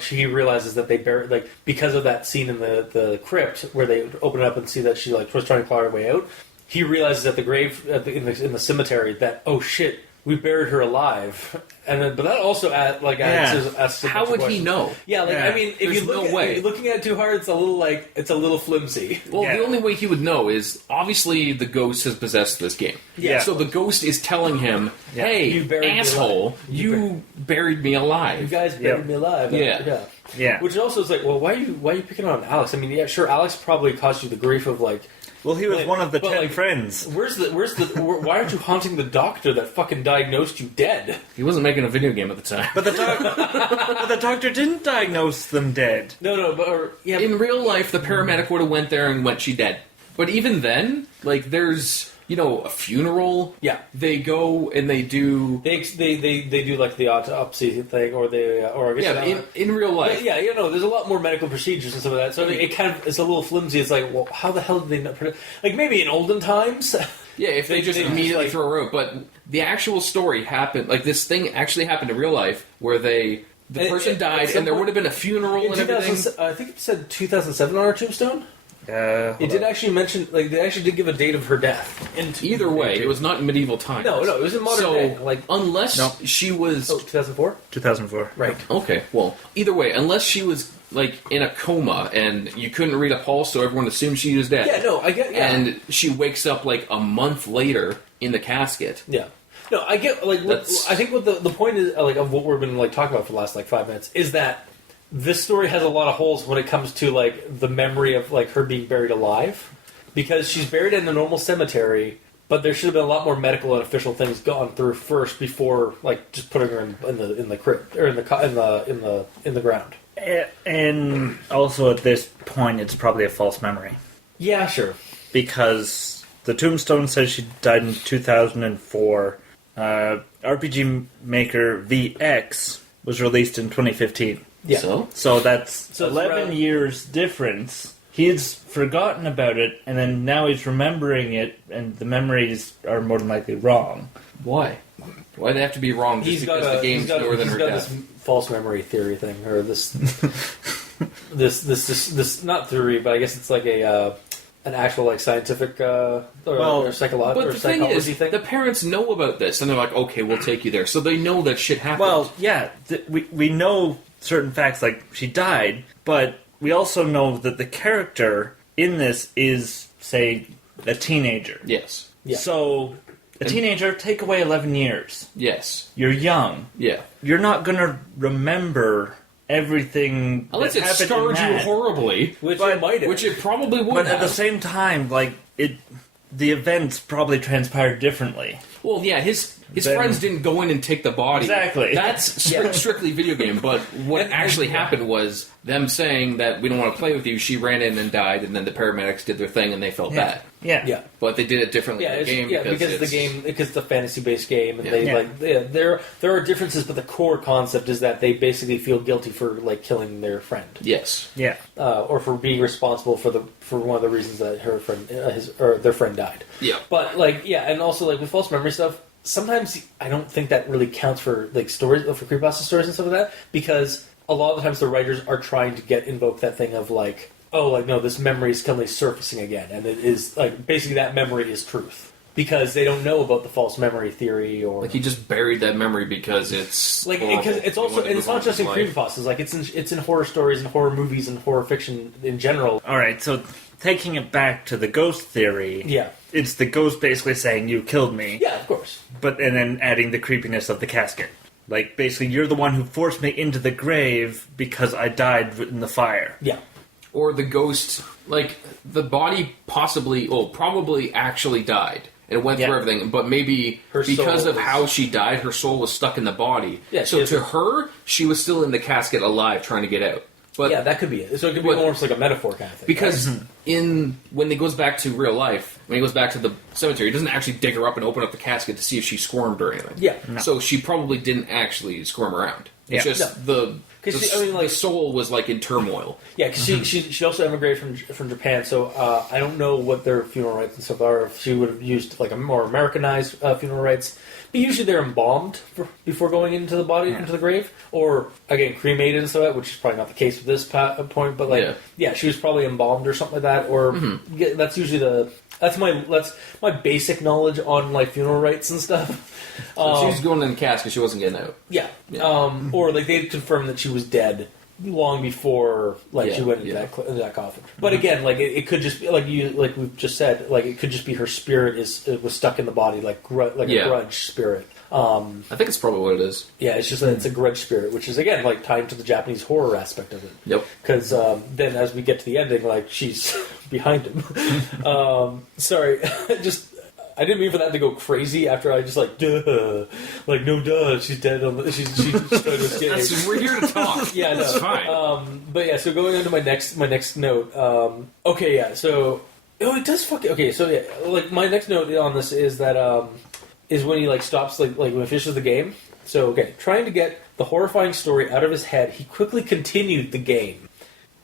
she realizes that they buried, like, because of that scene in the crypt, where they open it up and see that she, like, was trying to claw her way out, he realizes at the grave, in the cemetery, that, oh shit, we buried her alive. And then, but that also adds how would he know? Yeah, like, I mean, if you're looking at it too hard, it's a little flimsy. Well, the only way he would know is, obviously, the ghost has possessed this game. Yeah. So the ghost is telling him, hey, You buried me asshole, alive. you buried me alive. You guys buried me alive. Yeah. Which also is like, well, why are you picking on Alex? I mean, yeah, sure, Alex probably caused you the grief of like. Well, he was one of the 10 like, friends. Why aren't you haunting the doctor that fucking diagnosed you dead? He wasn't making a video game at the time. But the doctor didn't diagnose them dead. No, In real life, the paramedic would have went there and went, she dead. But even then, like, there's, a funeral. Yeah. They go and they do... They do like the autopsy thing, or I guess in real life. Yeah, there's a lot more medical procedures and stuff like that. So it kind of it's a little flimsy. It's like, well, how the hell did they not like maybe in olden times? Yeah, if they just immediately throw her out. But the actual story happened, like this thing actually happened in real life, where the person died and there would have been a funeral and everything. I think it said 2007 on our tombstone. It did actually mention, like, they actually did give a date of her death. Either way, it was not in medieval times. No, it was in modern day. Like, unless she was... 2004? 2004. Right. Okay, well, either way, unless she was, like, in a coma and you couldn't read a pulse, so everyone assumed she was dead. Yeah, no, I get... Yeah. And she wakes up, like, a month later in the casket. Yeah. No, I get, like, I think what the point is, like, of what we've been, like, talking about for the last, like, 5 minutes, is that this story has a lot of holes when it comes to, like, the memory of, like, her being buried alive. Because she's buried in a normal cemetery, but there should have been a lot more medical and official things gone through first before, like, just putting her in the crypt, or in the ground. And also at this point, it's probably a false memory. Yeah, sure. Because the tombstone says she died in 2004. RPG Maker VX was released in 2015. Yeah. So that's So it's 11 around- years difference. He's forgotten about it, and then now he's remembering it, and the memories are more than likely wrong. Why? Why do they have to be wrong just because the game's newer than her death? This false memory theory thing, or this this not theory, but I guess it's like an actual like scientific or psychological But or the thing psychology is, thing. the parents know about this, and they're like, okay, we'll take you there. So they know that shit happened. Well, yeah, we know certain facts, like she died, but we also know that the character in this is, say, a teenager. yes. Yeah. So, a teenager, take away 11 years. Yes. You're young. Yeah. You're not going to remember everything Unless that it happened scarred in you that. horribly. Which it might have. Which it probably would But have. at the same time, like, the events probably transpired differently. Well, yeah, his Then- friends didn't go in and take the body. Exactly. That's strictly video game, but what actually happened was them saying that we don't want to play with you, she ran in and died, and then the paramedics did their thing and they felt bad. Yeah. Yeah. But they did it differently Yeah, in the game because the game, because it's a fantasy-based game, and Yeah. there are differences, but the core concept is that they basically feel guilty for like killing their friend, Yes. Yeah. or for being responsible for one of the reasons that her friend, their friend died. Yeah. But like, yeah, and also like with false memory stuff, sometimes I don't think that really counts for like stories, for creepypasta stories and stuff like that, because a lot of the times the writers are trying to invoke that thing of like, oh, like no, this memory is suddenly surfacing again, and it is like basically that memory is truth. because they don't know about the false memory theory, or Like he just buried that memory because it's like horrible. because it's He also wanted to and it's move not on just in with his life. creepypastas. Like it's in horror stories and horror movies and horror fiction in general. All right, so taking it back to the ghost theory, Yeah, it's the ghost basically saying you killed me, yeah, of course. and then adding the creepiness of the casket. Like basically, you're the one who forced me into the grave because I died in the fire. Yeah, Or the ghost, like the body probably actually died. And went through Yeah. everything, but maybe Her because soul of was- how she died, her soul was stuck in the body. Yeah, so she to has- her, she was still in the casket alive trying to get out. But yeah, that could be it. So it could be But- almost like a metaphor kind of thing. because when he goes back to real life, when he goes back to the cemetery, he doesn't actually dig her up and open up the casket to see if she squirmed or anything. Yeah. No. So she probably didn't actually squirm around. It's Yeah. just the 'Cause the, she- I mean, like- the soul was like in turmoil. Yeah, because she also emigrated from Japan, so I don't know what their funeral rites and stuff are. If she would have used like a more Americanized funeral rites, but usually they're embalmed before going into the body into the grave, or again cremated and stuff, which is probably not the case with this point. But like, yeah, she was probably embalmed or something like that, or yeah, that's usually that's my basic knowledge on like funeral rites and stuff. So she was going in the casket, she wasn't getting out. Yeah. Or like they confirmed that she was dead long before like she went into that coffin. But again, like it could just be like we've just said, like it could just be her spirit was stuck in the body like a grudge spirit. I think it's probably what it is. Yeah, it's just that it's a grudge spirit, which is again like tied to the Japanese horror aspect of it. Yep. Because then as we get to the ending, like she's behind him. Sorry, I didn't mean for that to go crazy after I just like duh, like no duh, she's dead. She's trying to escape. We're here to talk. Yeah, no. That's fine. But yeah, so going on to my next note. Okay, yeah, so it does fucking okay. So yeah, like my next note on this is that is when he like stops like when he finishes the game. So okay, trying to get the horrifying story out of his head, he quickly continued the game.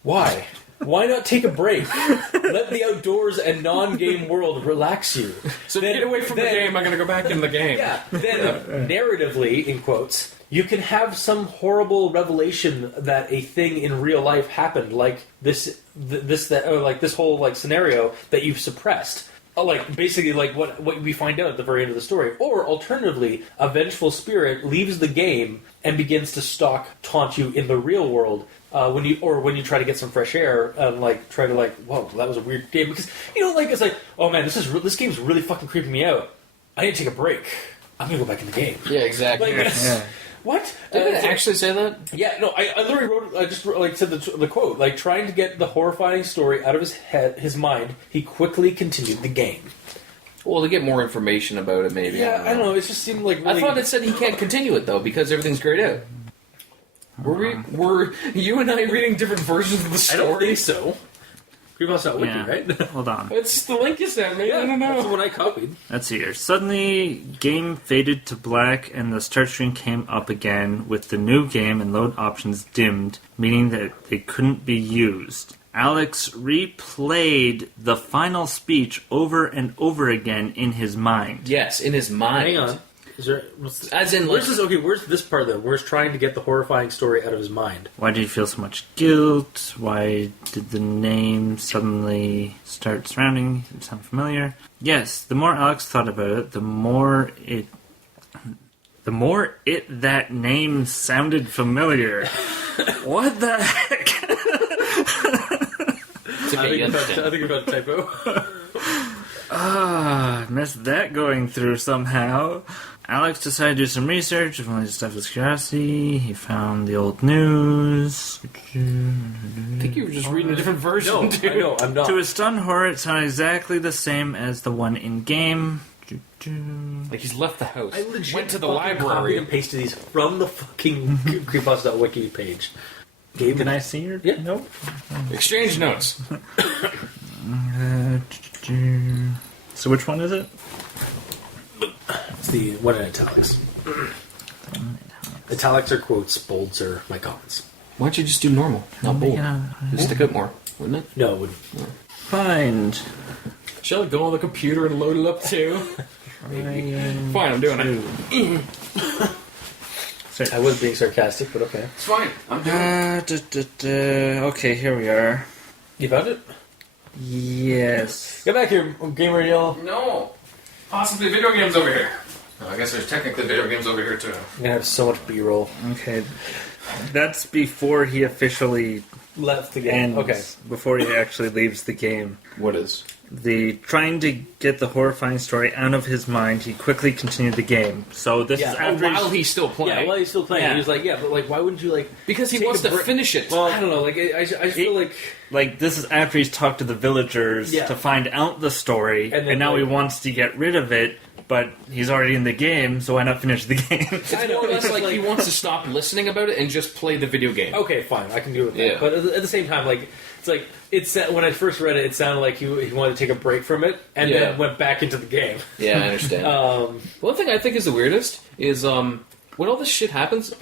Why? Why not take a break? Let the outdoors and non-game world relax you. So get away from the game, I'm going to go back in the game. Yeah, then narratively, in quotes, you can have some horrible revelation that a thing in real life happened, like this whole like scenario that you've suppressed. Like basically, like what we find out at the very end of the story, or alternatively, a vengeful spirit leaves the game and begins to taunt you in the real world. When you try to get some fresh air and like try to like, whoa, that was a weird game, because like it's like, oh man, this game's really fucking creeping me out. I need to take a break. I'm gonna go back in the game. Yeah, exactly. Like, Yeah. What? Did it actually say that? Yeah, no, I literally wrote. I just like said the quote, like trying to get the horrifying story out of his mind. He quickly continued the game. Well, to get more information about it, maybe. Yeah, I don't know. It just seemed like really, I thought it said he can't continue it though because everything's grayed out. Were you and I reading different versions of the I story? don't think so. Creepypasta.wiki, Yeah. right? Hold on. It's the link you sent me. I don't That's the know. one I copied. Let's see here. Suddenly, game faded to black and the start screen came up again with the new game and load options dimmed, meaning that they couldn't be used. Alex replayed the final speech over and over again in his mind. Yes, in his mind. Hang on. Is there? As in, Where's like, this? Okay, where's this part though? Where's trying to get the horrifying story out of his mind? Why did he feel so much guilt? Why did the name suddenly start surrounding him? Sound familiar? Yes, the more Alex thought about it, the more that name sounded familiar. What the heck? it's okay, you understand. I think about a typo. Missed that going through somehow. Alex decided to do some research, if only to stuff his curiosity. He found the old news. I think you were just reading a different version. No, dude. I know, I'm not. To his stunned horror, it sounded exactly the same as the one in game. Like he's left the house. I legit went to the fucking copied library. and pasted these from the fucking creepypasta.wiki page. Can I see your? Yeah. Nope. Exchange notes. So which one is it? It's the one in italics. Italics are quotes, bolds are my comments. Why don't you just do normal, not bold? Yeah. It'd stick out more, wouldn't it? No, it wouldn't. Find. Shall I go on the computer and load it up too? Fine, I'm doing it. I was being sarcastic, but okay. It's fine. I'm doing it. Okay, here we are. You found it? Yes. Get back here, Gamer Yellow. No. Possibly video games over here. Oh, I guess there's technically video games over here too. I'm gonna have so much B-roll. Okay. That's before he officially Left the game. ends. Okay. Before he actually leaves the game. What is? Trying to get the horrifying story out of his mind, he quickly continued the game. So this is after while he's still playing. Yeah, while he's still playing. Yeah. He was like, yeah, but like, why wouldn't you like? Because he take wants a to break? finish it. Well, I don't know. Like, I feel like this is after he's talked to the villagers Yeah. to find out the story, And and, then, now he like- wants to get rid of it, but he's already in the game, so why not finish the game? It's I know, more or less it's like he like- wants to stop listening about it and just play the video game. okay, fine, I can deal with that. Yeah. But at the same time, like, it's like when I first read it sounded like he wanted to take a break from it and Yeah. then went back into the game. Yeah, I understand. One thing I think is the weirdest is when all this shit happens.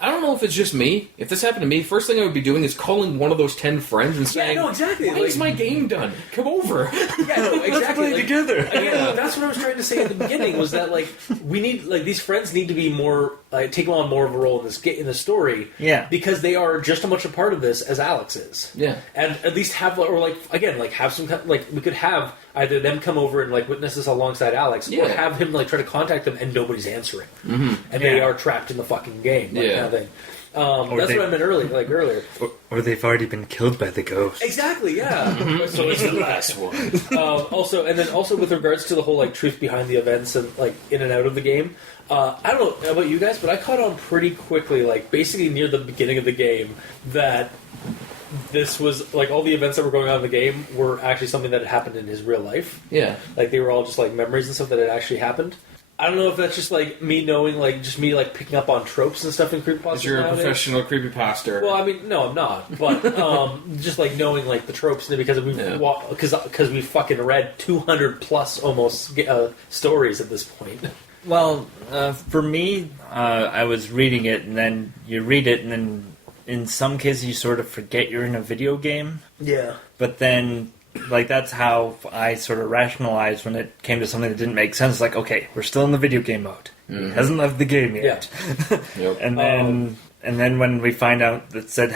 I don't know if it's just me. If this happened to me, first thing I would be doing is calling one of those 10 friends and saying, no, exactly. "Why is my game done? Come over." Yeah, no, exactly. play together. Again, that's what I was trying to say at the beginning. Was that like we need like these friends need to be more take on more of a role in this in the story. Yeah. because they are just as much a part of this as Alex is. Yeah. and at least have or like again like have some like we could have either them come over and like witness this alongside Alex, or Yeah. have him like try to contact them and nobody's answering, and they Yeah. are trapped in the fucking game. Like, Yeah. kind of thing. That's they- what I meant earlier. Or they've already been killed by the ghost. Exactly, yeah. So it's the last one. Also with regards to the whole like truth behind the events and like in and out of the game, I don't know about you guys, but I caught on pretty quickly, like basically near the beginning of the game, that this was like all the events that were going on in the game were actually something that had happened in his real life. Yeah. Like they were all just like memories and stuff that had actually happened. I don't know if that's just like me knowing, like just me like picking up on tropes and stuff in creepypasta. You're a nowadays. professional creepypasta. Well, I mean, no, I'm not. But just like knowing like the tropes because we've Yeah. because we fucking read 200 plus almost stories at this point. Well, for me, I was reading it, and then you read it, and then in some cases you sort of forget you're in a video game. Yeah. But then, like, that's how I sort of rationalized when it came to something that didn't make sense. Like, okay, we're still in the video game mode. He hasn't left the game yet. Yep. And then when we find out that said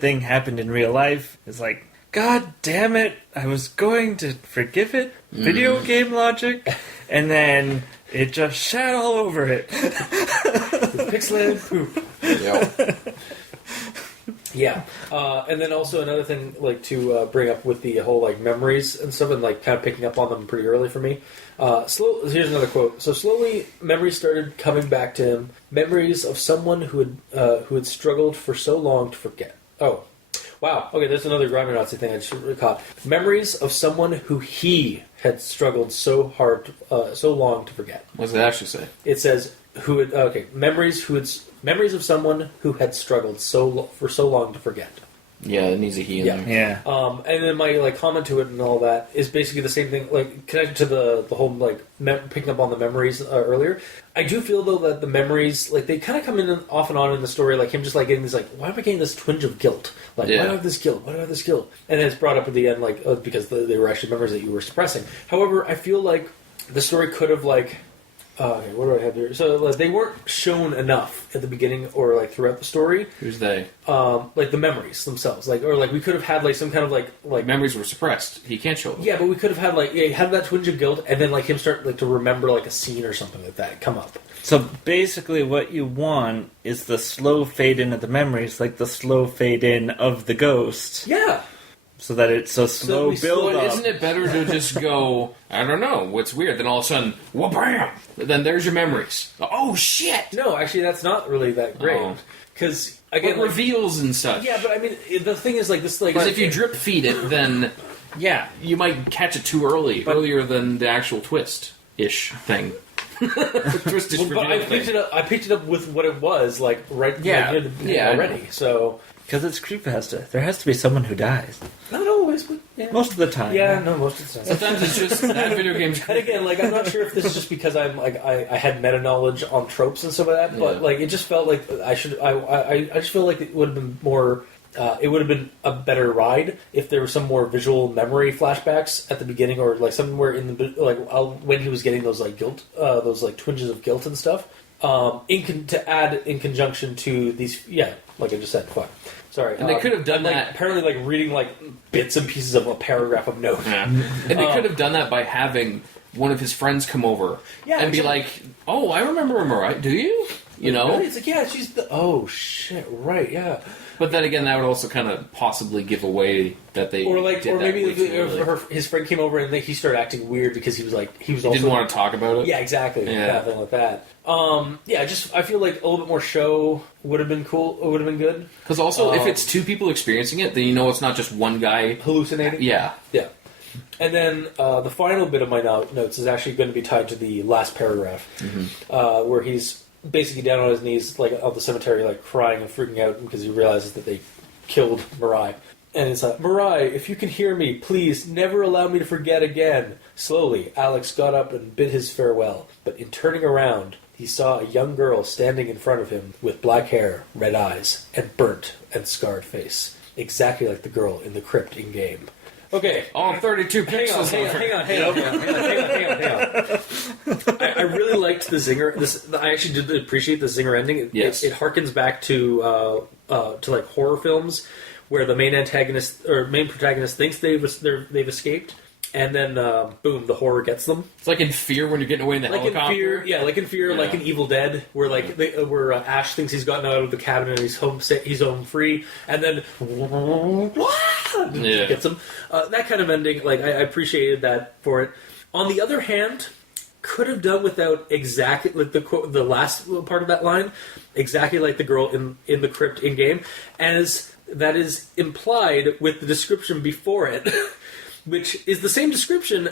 thing happened in real life, it's like, God damn it! I was going to forgive it. Video game logic, and then it just shat all over it. Pixelated poop. Yep. Yeah. And then also another thing like to bring up with the whole like memories and stuff and like kind of picking up on them pretty early for me. Here's another quote. So slowly memories started coming back to him. Memories of someone who had struggled for so long to forget. Oh. Wow. Okay, there's another grammar Nazi thing I just caught. Memories of someone who he had struggled so long to forget. What does it actually say? It says memories of someone who had struggled for so long to forget. Yeah, it needs a he in Yeah. there. Yeah. And then my like comment to it and all that is basically the same thing, like connected to the whole like picking up on the memories earlier. I do feel though that the memories like they kind of come in off and on in the story, like him just like getting this like, why am I getting this twinge of guilt? Like why do I have this guilt? Why do I have this guilt? And then it's brought up at the end like because they were actually memories that you were suppressing. However, I feel like the story could have like. Okay, what do I have here? So like, they weren't shown enough at the beginning or like throughout the story. Who's they? Like the memories themselves, like or like we could have had like some kind of like Memories were suppressed. He can't show them. yeah, but we could have had like had that twinge of guilt and then like him start like to remember like a scene or something like that come up. So basically, what you want is the slow fade in of the memories, like the slow fade in of the ghost, Yeah, so that it's a slow we build But up. isn't it better to just go, I don't know, what's weird? Then all of a sudden, wha-bam! Then there's your memories. Oh, shit! no, actually that's not really that great Oh. because But again, like, reveals and such. yeah, but I mean the thing is like this like Because if you drip feed it, then Yeah, you might catch it too earlier than the actual twist-ish thing. Twistish Well, but reveal thing. I picked it up with what it was like right Yeah. near the beginning Yeah, I know. already. So because it's creepypasta. There has to be someone who dies not always, but yeah. most of the time. Yeah, no, most of the time. Sometimes it's just that video game's And again, like I'm not sure if this is just because I'm like I had meta knowledge on tropes and stuff like that, but Yeah. like it just felt like I just feel like it would have been more. It would have been a better ride if there were some more visual memory flashbacks at the beginning, or like somewhere in the like when he was getting those like guilt, those like twinges of guilt and stuff. to add in conjunction to these. Yeah, like I just said. Fuck. Sorry. And they could have done that. Apparently, like reading like bits and pieces of a paragraph of note. Yeah. And they could have done that by having one of his friends come over and be like, "Oh, I remember Mirai. Do you? You know?" Really? It's like, yeah, she's the. Oh shit! Right? Yeah. But then again, that would also kind of possibly give away that they or like, did or that maybe way too early. his friend came over and he started acting weird because he was also Didn't want to talk about it. Yeah, exactly. Yeah. Something like that. Yeah, just I feel like a little bit more show would have been cool. Would have been good. Because also, if it's two people experiencing it, then you know it's not just one guy hallucinating. Yeah. Yeah. And then the final bit of my notes is actually going to be tied to the last paragraph, where he's basically down on his knees, like on the cemetery, like crying and freaking out because he realizes that they killed Mirai. And it's like, Mirai, if you can hear me, please never allow me to forget again. Slowly, Alex got up and bid his farewell, but in turning around, he saw a young girl standing in front of him with black hair, red eyes, and burnt and scarred face, exactly like the girl in the crypt in-game. Okay. All 32 pixels. Hang on. I really liked the zinger. I actually did appreciate the zinger ending. Yes. It harkens back to like horror films where the main antagonist or main protagonist thinks they've escaped, and then boom, the horror gets them. It's like in Fear when you're getting away in the helicopter. Like in Fear, like in Evil Dead, where where Ash thinks he's gotten out of the cabin and he's home free, and then gets him. That kind of ending, like I appreciated that for it. On the other hand, could have done without exactly like the last part of that line, exactly like the girl in the crypt in game, as that is implied with the description before it. Which is the same description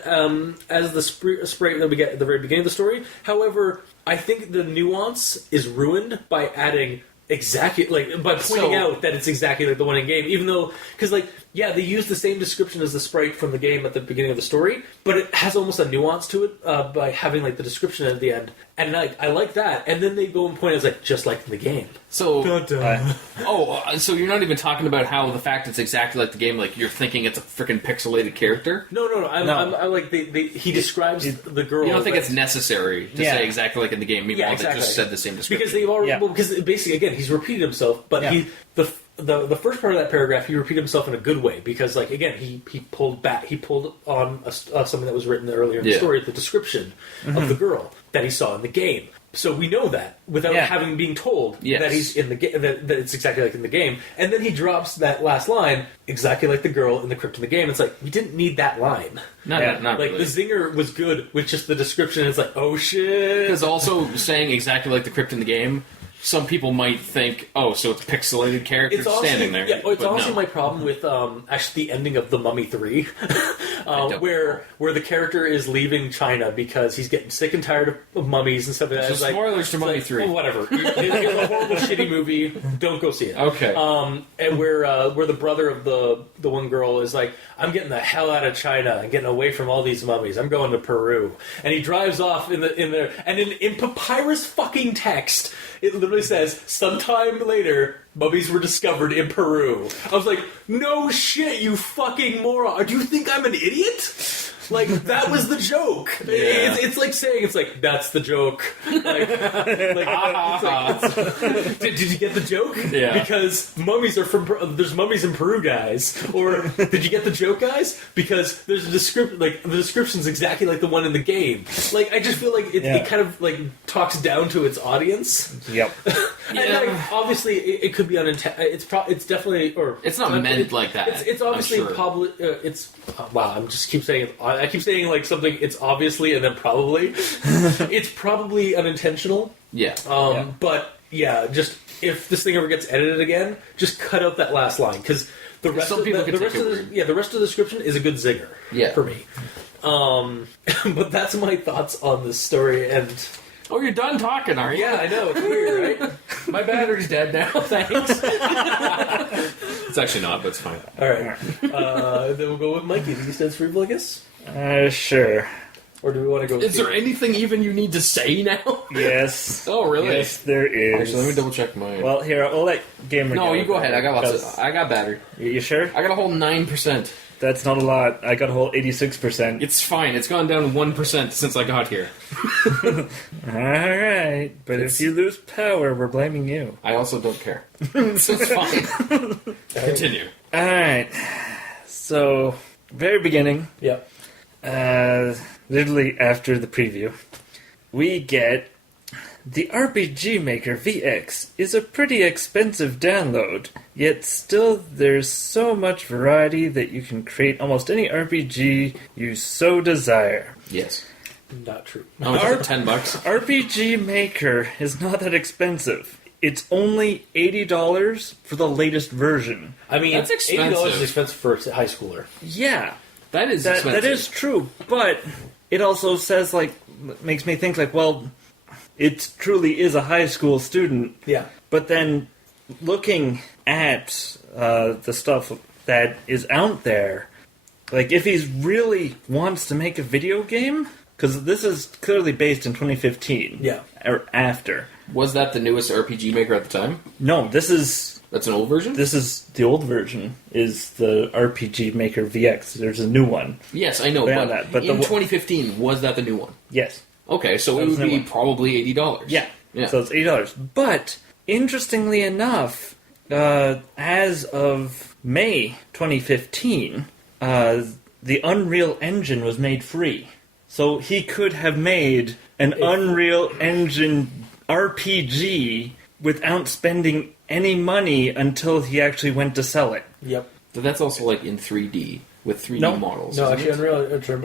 as the spray that we get at the very beginning of the story. However, I think the nuance is ruined by adding exactly by pointing out that it's exactly like the one in game. Even though, because they use the same description as the sprite from the game at the beginning of the story, but it has almost a nuance to it by having like the description at the end. And I like that. And then they go and point out just like in the game. So, so you're not even talking about how the fact it's exactly like the game, like you're thinking it's a freaking pixelated character? No. I like he describes the girl. You don't think it's necessary to say exactly like in the game, meanwhile they just said the same description. Because they've already because basically again he's repeated himself, but the first part of that paragraph he repeated himself in a good way because again he pulled on something that was written earlier in the story, the description of the girl that he saw in the game. So we know that without having being told that he's in the game, that it's exactly like in the game, and then he drops that last line exactly like the girl in the crypt in the game. It's like we didn't need that line. Not like really. The zinger was good with just the description. It's like oh shit. Because also saying exactly like the crypt in the game, some people might think, oh, so it's pixelated characters standing there. Yeah, it's honestly my problem with actually the ending of The Mummy 3, where the character is leaving China because he's getting sick and tired of mummies and stuff like that. So spoilers to Mummy 3. Well, whatever. It's a horrible, shitty movie. Don't go see it. Okay. And where the brother of the one girl is like, I'm getting the hell out of China and getting away from all these mummies. I'm going to Peru. And he drives off in there, and in papyrus fucking text, it literally says, sometime later, mummies were discovered in Peru. I was like, no shit, you fucking moron. Do you think I'm an idiot? Like, that was the joke. Yeah. It's like saying, that's the joke. Did you get the joke? Yeah. Because there's mummies in Peru, guys. Or, did you get the joke, guys? Because there's a description, the description's exactly like the one in the game. Like, I just feel like it kind of, talks down to its audience. Yep. And, obviously, it could be unintentional. It's definitely, or... It's not meant like that. It's obviously probably... wow, I'm just keep saying... I keep saying, something, it's obviously, and then probably. It's probably unintentional. Yeah. But, just, if this thing ever gets edited again, just cut out that last line, because the rest of the description is a good zinger for me. But that's my thoughts on this story, and... Oh, you're done talking, are you? Yeah, I know. It's weird, right? My battery's dead now. Thanks. It's actually not, but it's fine. All right. Then we'll go with Mikey. Do you stands for evil, I guess? Sure. Or do we want to go with Is there anything even you need to say now? Yes. Oh, really? Yes, there is. Actually, let me double check mine. Well, here, I'll let Gamer No, go. you go ahead. I got lots of... I got battery. You sure? I got a whole 9%. That's not a lot. I got a whole 86%. It's fine. It's gone down 1% since I got here. Alright, but if you lose power, we're blaming you. I also don't care. So it's fine. Continue. Alright, so, very beginning, Yep. literally after the preview, we get the RPG Maker VX is a pretty expensive download, yet still there's so much variety that you can create almost any RPG you so desire. Yes. Not true. Oh, it's $10. RPG Maker is not that expensive. It's only $80 for the latest version. I mean, That's expensive. $80 is expensive for a high schooler. Yeah, That is expensive. that is true, but it also says, like, makes me think, like, well, it truly is a high school student. Yeah. But then, looking at the stuff that is out there, like, if he really wants to make a video game, because this is clearly based in 2015. Yeah. Or after. Was that the newest RPG Maker at the time? No, this is That's an old version? the old version, is the RPG Maker VX. There's a new one. Yes, I know. Beyond But, that, but in the- 2015, was that the new one? Yes. Okay, so That it was would the be new one. probably $80. Yeah. Yeah. So it's $80. But, interestingly enough, as of May 2015, the Unreal Engine was made free. So he could have made an Unreal Engine RPG without spending any money until he actually went to sell it. Yep. But that's also like in 3D with 3D No. models. No, isn't actually,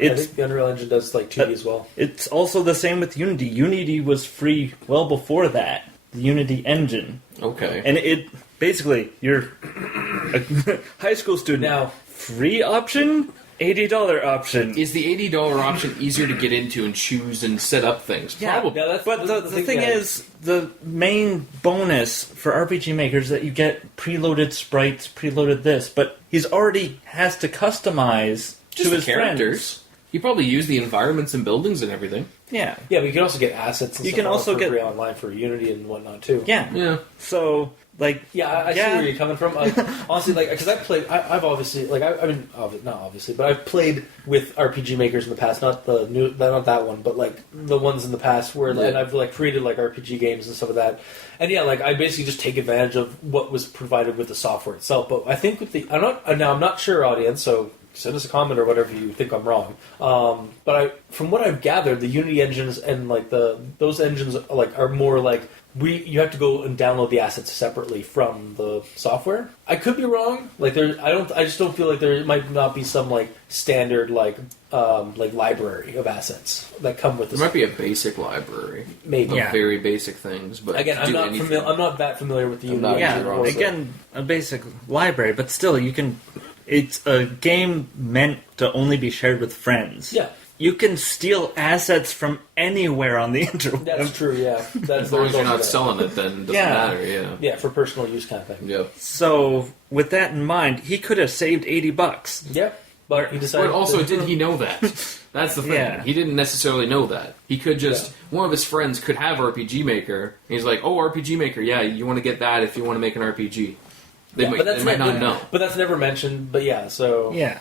it? I think the Unreal Engine does like 2D as well. It's also the same with Unity. Unity was free well before that. The Unity engine. Okay. And it basically, you're a high school student. Now- free option, $80 option. Is the $80 option easier to get into and choose and set up things? Yeah, Probably. Yeah, that's But the thing yeah. is, the main bonus for RPG makers is that you get preloaded sprites, preloaded this, but he's already has to customize Just to the his characters. friends. You probably use the environments and buildings and everything. Yeah, Yeah, but you can also get assets and You stuff can like also for get- free online for Unity and whatnot too. yeah. Yeah. So, like, Yeah, I see Yeah. where you're coming from. Honestly, like, because I've obviously, like, I mean, not obviously, but I've played with RPG makers in the past. Not the new, not that one, but like the ones in the past where, Yeah. and I've like created like RPG games and stuff like that. And yeah, like I basically just take advantage of what was provided with the software itself. But I think with the, I'm not sure, audience. So send us a comment or whatever you think I'm wrong. But from what I've gathered, the Unity engines and like those engines like are more like you have to go and download the assets separately from the software. I could be wrong. Like I just don't feel like there might not be some like standard like library of assets that come with There this. might be a basic library Maybe. of Yeah. very basic things, but Again, do I'm anything. not that familiar with the I'm Unity not yeah, engine. either, also. again, a basic library, but still, you can. It's a game meant to only be shared with friends. Yeah. You can steal assets from anywhere on the internet. That's true. Yeah, that's As long as you're not that. selling it, then it doesn't Yeah. matter. Yeah. Yeah, for personal use kind of thing. Yeah. So, with that in mind, he could have saved $80. Yeah, but he decided. But also, did he know that? That's the thing. Yeah. He didn't necessarily know that. He could just one of his friends could have RPG Maker. And he's like, "Oh, RPG Maker, yeah, you want to get that if you want to make an RPG." They might not know. But that's never mentioned. But yeah, so Yeah.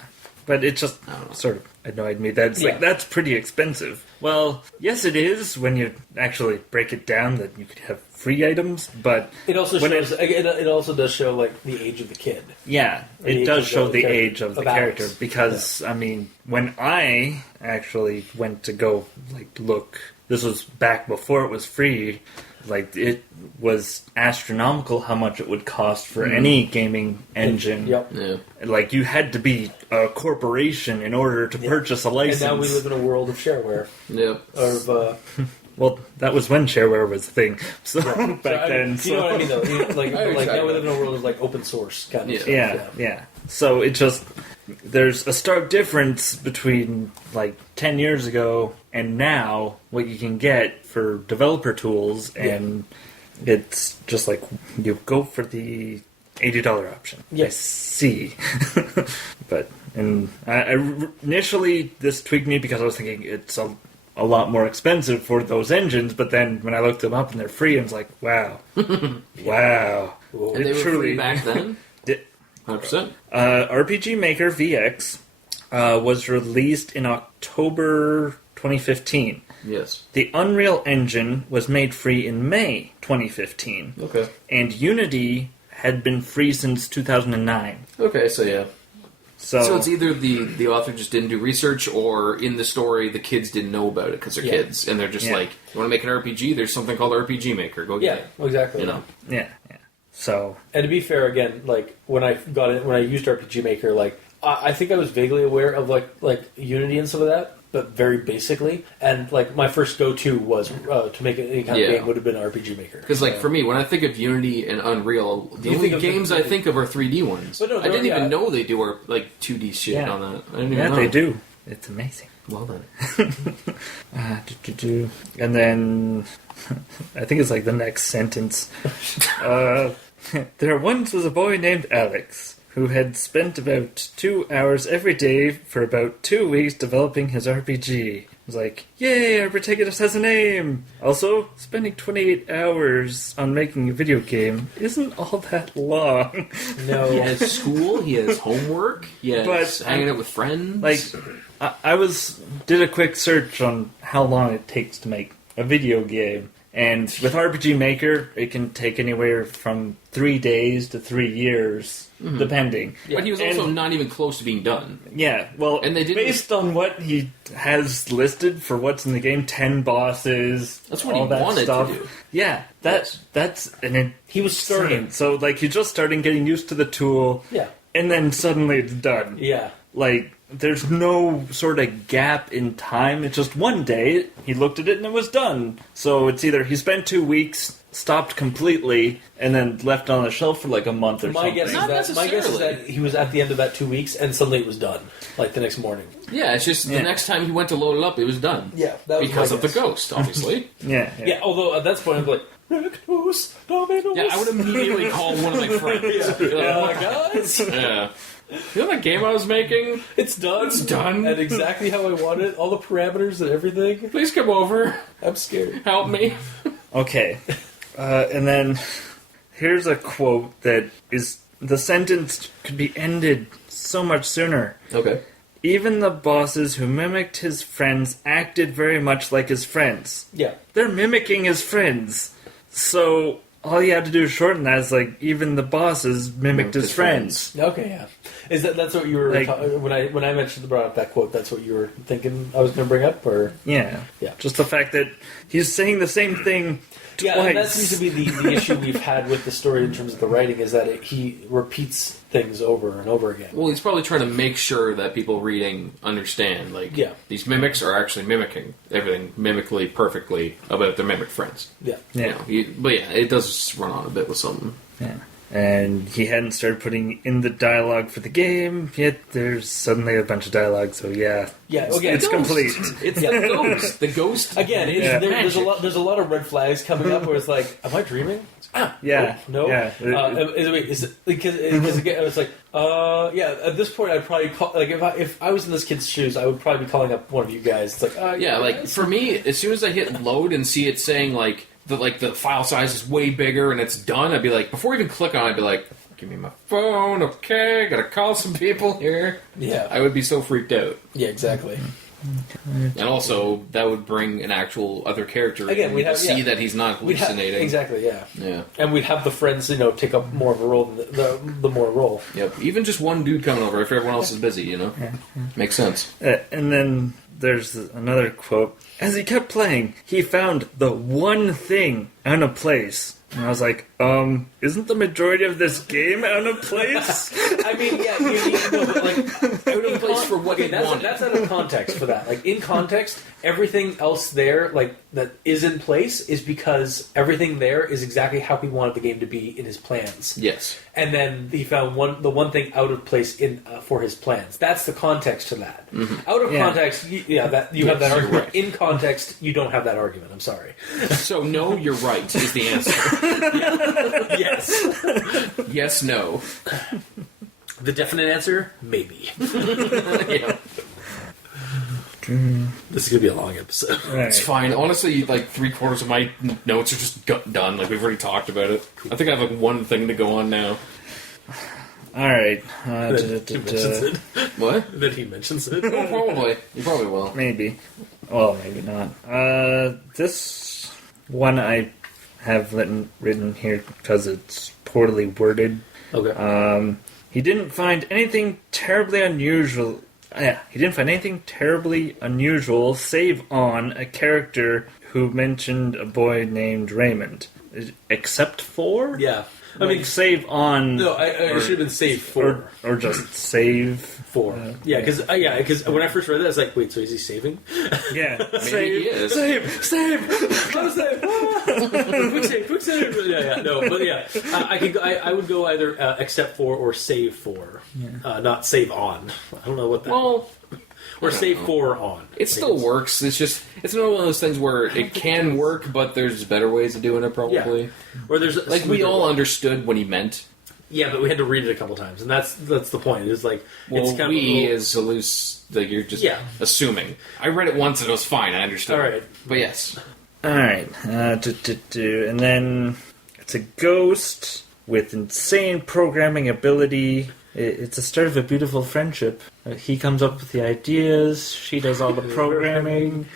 But it just I don't know. sort of annoyed me that it's Yeah. like, that's pretty expensive. Well, yes, it is when you actually break it down that you could have free items, but it also when shows. It also does show like the age of the kid. yeah, The it age does of show the the character- age of the of Alex. character because, I mean, when I actually went to go, like, look, this was back before it was free, like, it was astronomical how much it would cost for any gaming engine. Yep. Yeah. Like, you had to be a corporation in order to purchase a And license. now we live in a world of shareware. Yep. Of Well, that was when shareware was a thing. So back so, I mean, then, you know what I mean? Though, like I now know. we live in a world of like open source kind of Yeah. stuff. yeah. So it just there's a stark difference between like 10 years ago and now what you can get for developer tools, and it's just like you go for the $80 option. I Yes. see. But initially this tweaked me because I was thinking it's a lot more expensive for those engines, but then when I looked them up and they're free, I was like, wow. Wow. Whoa. And they were truly- free back then. 100%. RPG Maker VX was released in October 2015. Yes. The Unreal Engine was made free in May 2015. Okay. And Unity had been free since 2009. Okay, so yeah. So it's either the author just didn't do research, or in the story the kids didn't know about it because they're kids, and they're just like, you want to make an RPG? There's something called RPG Maker. Go get it. Yeah, exactly. You know. Yeah. So, and to be fair, again, like when I used RPG Maker, like I think I was vaguely aware of like Unity and some of that, but very basically. And like my first go-to was to make any kind of game would have been RPG Maker. Because like for me, when I think of Unity and Unreal, the only games I think of are 3D ones. But no, I didn't even know they do like 2D shit on that. I didn't even know. they do. It's amazing. Well done. And then I think it's like the next sentence. There once was a boy named Alex who had spent about 2 hours every day for about 2 weeks developing his RPG. It was like, yay, our protagonist has a name! Also, spending 28 hours on making a video game isn't all that long. No. He has school, he has homework, he has hanging out with friends. Like, I did a quick search on how long it takes to make a video game. And with RPG Maker, it can take anywhere from 3 days to 3 years, depending. Yeah. But he was also not even close to being done. Yeah, well, and they didn't, based on what he has listed for what's in the game, 10 bosses, that's what all he that wanted stuff. to do. Yeah, that's he was starting. So, like, he's just starting getting used to the tool. Yeah. And then suddenly it's done. Yeah. Like, there's no sort of gap in time. It's just one day, he looked at it and it was done. So it's either he spent 2 weeks, stopped completely, and then left on the shelf for like a month or something. My guess is that he was at the end of that 2 weeks and suddenly it was done, like the next morning. Yeah, it's just the next time he went to load it up, it was done. Yeah, that was because of the ghost, obviously. Yeah. Although at that point I'm like, Rectus, Dominus. Yeah, I would immediately call one of my friends. Guys. Yeah. You know that game I was making? It's done. It's done. And exactly how I want it. All the parameters and everything. Please come over. I'm scared. Help me. Okay. And then here's a quote that is... The sentence could be ended so much sooner. Okay. Even the bosses who mimicked his friends acted very much like his friends. Yeah. They're mimicking his friends. So... all you have to do is shorten that. Is like even the bosses mimicked his friends. Okay, yeah. That's what you were Like, when I brought up that quote? That's what you were thinking I was going to bring up, or yeah. Yeah. Just the fact that he's saying the same thing twice. Yeah, and that seems to be the issue we've had with the story in terms of the writing is that he repeats things over and over again. Well, he's probably trying to make sure that people reading understand. Like, these mimics are actually mimicking everything mimically, perfectly about their mimic friends. Yeah. Yeah. You know, but yeah, it does run on a bit with something. Yeah. And he hadn't started putting in the dialogue for the game, yet there's suddenly a bunch of dialogue, so yeah. Yeah, okay. It's complete. It's the ghost. The ghost. Again, there's a lot of red flags coming up where it's like, am I dreaming? Yeah. No. Yeah. Is it because again, it's like, at this point, I'd probably call, like, if I was in this kid's shoes, I would probably be calling up one of you guys. It's like, like, for me, as soon as I hit load and see it saying, like, the file size is way bigger and it's done, I'd be like, before I even click on it, I'd be like, give me my phone, okay, gotta call some people here. Yeah. I would be so freaked out. Yeah, exactly. And also, that would bring an actual other character Again, we'd have, see that he's not hallucinating. Exactly, yeah. Yeah. And we'd have the friends, take up more of a role than the more role. Yep. Even just one dude coming over if everyone else is busy, Makes sense. And then there's another quote. As he kept playing, he found the one thing out of place. And I was like, isn't the majority of this game out of place? I mean, yeah, but like, out of place for what he wanted. That's out of context for that. Like, in context, everything else there, like, that is in place is because everything there is exactly how he wanted the game to be in his plans. Yes. And then he found the one thing out of place for his plans. That's the context to that. Mm-hmm. Out of context, you have that argument. Right. In context, you don't have that argument. I'm sorry. So, no, you're right, is the answer. Yes. Yes, no. The definite answer, maybe. Yeah. This is going to be a long episode. Right. It's fine. Honestly, like 3/4 of my notes are just done. Like, we've already talked about it. I think I have like one thing to go on now. All right. Then he mentions it. What? Then he mentions it. Probably. You probably will. Maybe. Well, maybe not. This one I have written here because it's poorly worded. Okay. He didn't find anything terribly unusual. He didn't find anything terribly unusual, save on a character who mentioned a boy named Raymond. Except for? Yeah. I mean, save on... No, I should have been save for. Or just save... For. Because when I first read that, I was like, wait, so is he saving? Yeah. Maybe he is. Save! Quick save! Yeah, no, but yeah. I would go either except for or save for. Not save on. I don't know what that... Well... Or save for on. It still works. It's just, it's not one of those things where it can work, but there's better ways of doing it, probably. Yeah. Or there's like, we all understood what he meant. Yeah, but we had to read it a couple times, and that's the point. It's like, Well, it's kind we of is a loose, like, you're just Yeah. assuming. I read it once and it was fine, I understood. All right. But yes. Alright. And then it's a ghost with insane programming ability. It's the start of a beautiful friendship. He comes up with the ideas, she does all the programming.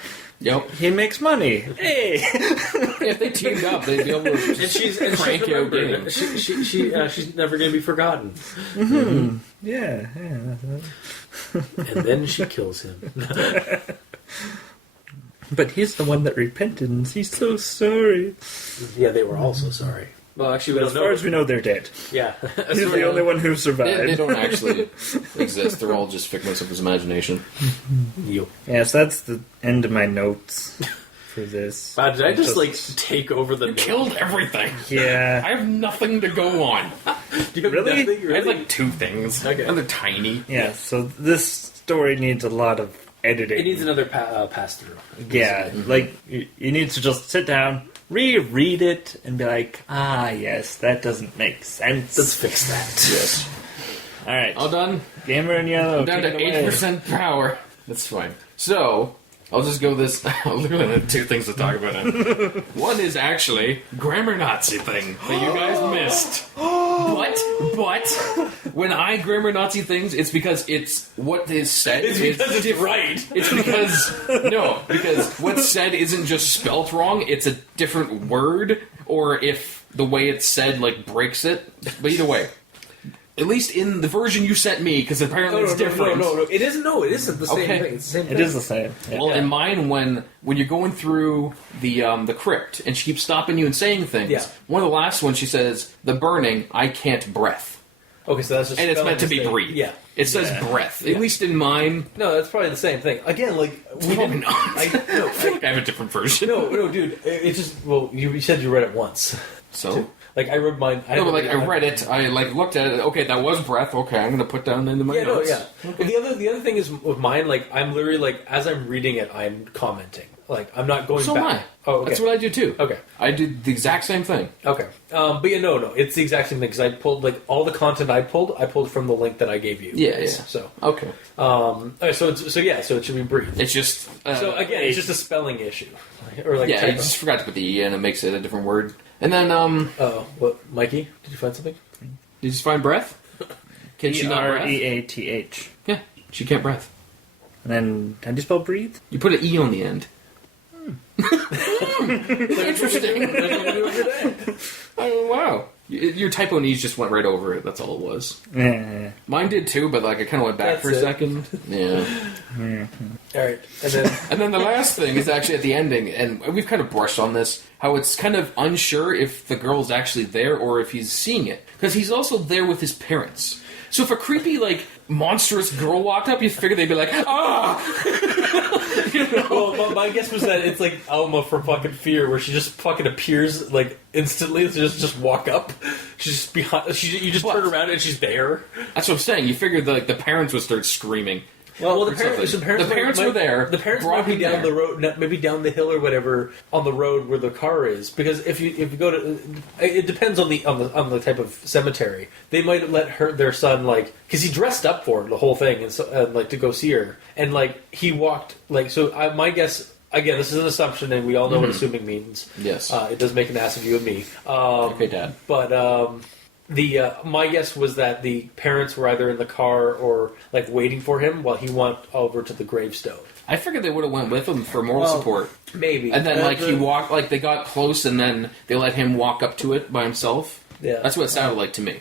Yep. He makes money. Hey! If they teamed up, they'd be able to And she's crank out remembered. games. She's never going to be forgotten. Mm-hmm. Yeah. And then she kills him. But he's the one that repented, and he's so sorry. Yeah, they were also sorry. Well, actually, we As don't know. far as we know, they're dead. Yeah. He's the only one who survived. They don't actually exist. They're all just figments of his imagination. You. Yeah, so that's the end of my notes for this. Wow, did I just take over the... Killed everything. Yeah. I have nothing to go on. Do you have Really? nothing? I have like 2 things. Okay. And they're tiny. Yeah, so this story needs a lot of editing. It needs another pass-through. Yeah, like, you need to just sit down, reread it, and be like, yes, that doesn't make sense. Let's fix that. Yes. Alright, All done? Gamer in Yellow, I'm down to take it away. 8% power. That's fine. So, I'll just go this... I'll literally have 2 things to talk about. One is actually grammar Nazi thing that you guys missed. But when I grammar Nazi things, it's because it's what is said. It's because it's right. It's because what's said isn't just spelt wrong, it's a different word, or if the way it's said, like, breaks it. But either way. At least in the version you sent me, because apparently it's different. No. It isn't. No, it isn't the same Okay. thing. It's the same thing. It is the same. Yeah. Well, in mine, when you're going through the crypt, and she keeps stopping you and saying things, Yeah. one of the last ones she says, "The burning, I can't breath," Okay, so that's just and it's spelling meant to be mistake. breathe. Yeah. It says Yeah. breath. Yeah. At least in mine, No, that's probably the same thing. Again, like we probably didn't. not. I feel like I have a different version. No, dude. It's just you said you read it once. So. Like I read mine. No, but like I read it, I like looked at it. Okay, that was breath. Okay, I'm gonna put down into my notes. Well, the other thing is with mine. Like I'm literally like as I'm reading it, I'm commenting. Like I'm not going So am back. I. Oh, okay. That's what I do too. Okay. I did the exact same thing. Okay. But yeah, no, it's the exact same thing because I pulled like all the content I pulled from the link that I gave you. Yeah. So. Okay. So it should be brief. It's just So again, it's just a spelling issue, or like yeah. I typo. just forgot to put the E in. It makes it a different word. And then What, Mikey? Did you find something? did you just find breath? Can she not breath? Breath. Yeah, she can't breath. And then, how do you spell breathe? You put an E on the end. Interesting. Oh wow. Your typo and E's just went right over it. That's all it was. Yeah. Mine did too, but like I kind of went back That's for a it. second. Yeah. All right, and then And then the last thing is actually at the ending, and we've kind of brushed on this, how it's kind of unsure if the girl's actually there or if he's seeing it. Because he's also there with his parents. So if a creepy, like, monstrous girl walked up, you figure they'd be like, ah! You know? well, my guess was that it's like Alma from fucking Fear, where she just fucking appears like instantly to just walk up. She's just behind. You just turn around and she's there. That's what I'm saying. You figured the parents would start screaming. Well, the Or something. parents were there. The parents brought might be him down there. the road, maybe down the hill or whatever, on the road where the car is. Because if you go to, it depends on the type of cemetery. They might let their son because he dressed up for the whole thing and like to go see her, and like he walked my guess. Again, this is an assumption, and we all know what assuming means. Yes. It does make an ass of you and me. Okay, Dad. But my guess was that the parents were either in the car or like waiting for him while he went over to the gravestone. I figured they would have went with him for moral support. Maybe. And then, he walked, they got close, and then they let him walk up to it by himself. Yeah. That's what it sounded like to me.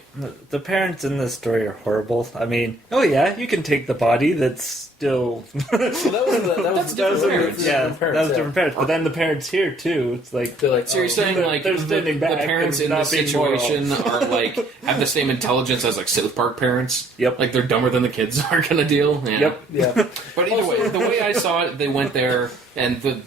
The parents in this story are horrible. I mean, you can take the body that's still... Well, that was different parents. That was different parents. But then the parents here, too, it's like... They're like, So you're saying, they're standing the back parents and in not this being situation are, have the same intelligence as, South Park parents? Yep. Like, they're dumber than the kids are kind of deal? Yeah. Yep. yeah. But either way, the way I saw it, they went there, and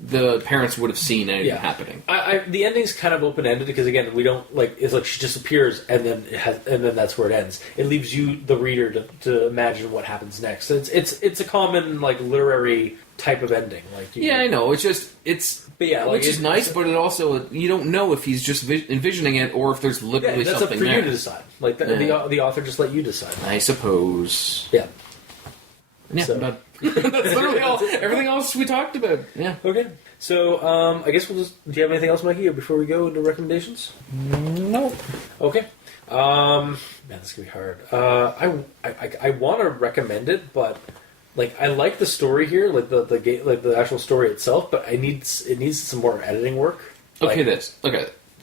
the parents would have seen anything happening. The ending's kind of open ended because again we don't it's like she disappears and then that's where it ends. It leaves you the reader to imagine what happens next. It's a common literary type of ending. I know. It's just which is nice, but it also you don't know if he's just envisioning it or if there's literally that's something up for there. you to decide. The author just let you decide. I suppose. Yeah. Yeah. So. But that's literally all. Everything else we talked about. Yeah. Okay. So, I guess we'll just... Do you have anything else, Mikey, before we go into recommendations? No. Okay. Man, this is going to be hard. I want to recommend it, but, I like the story here, the actual story itself, but it needs some more editing work. Okay.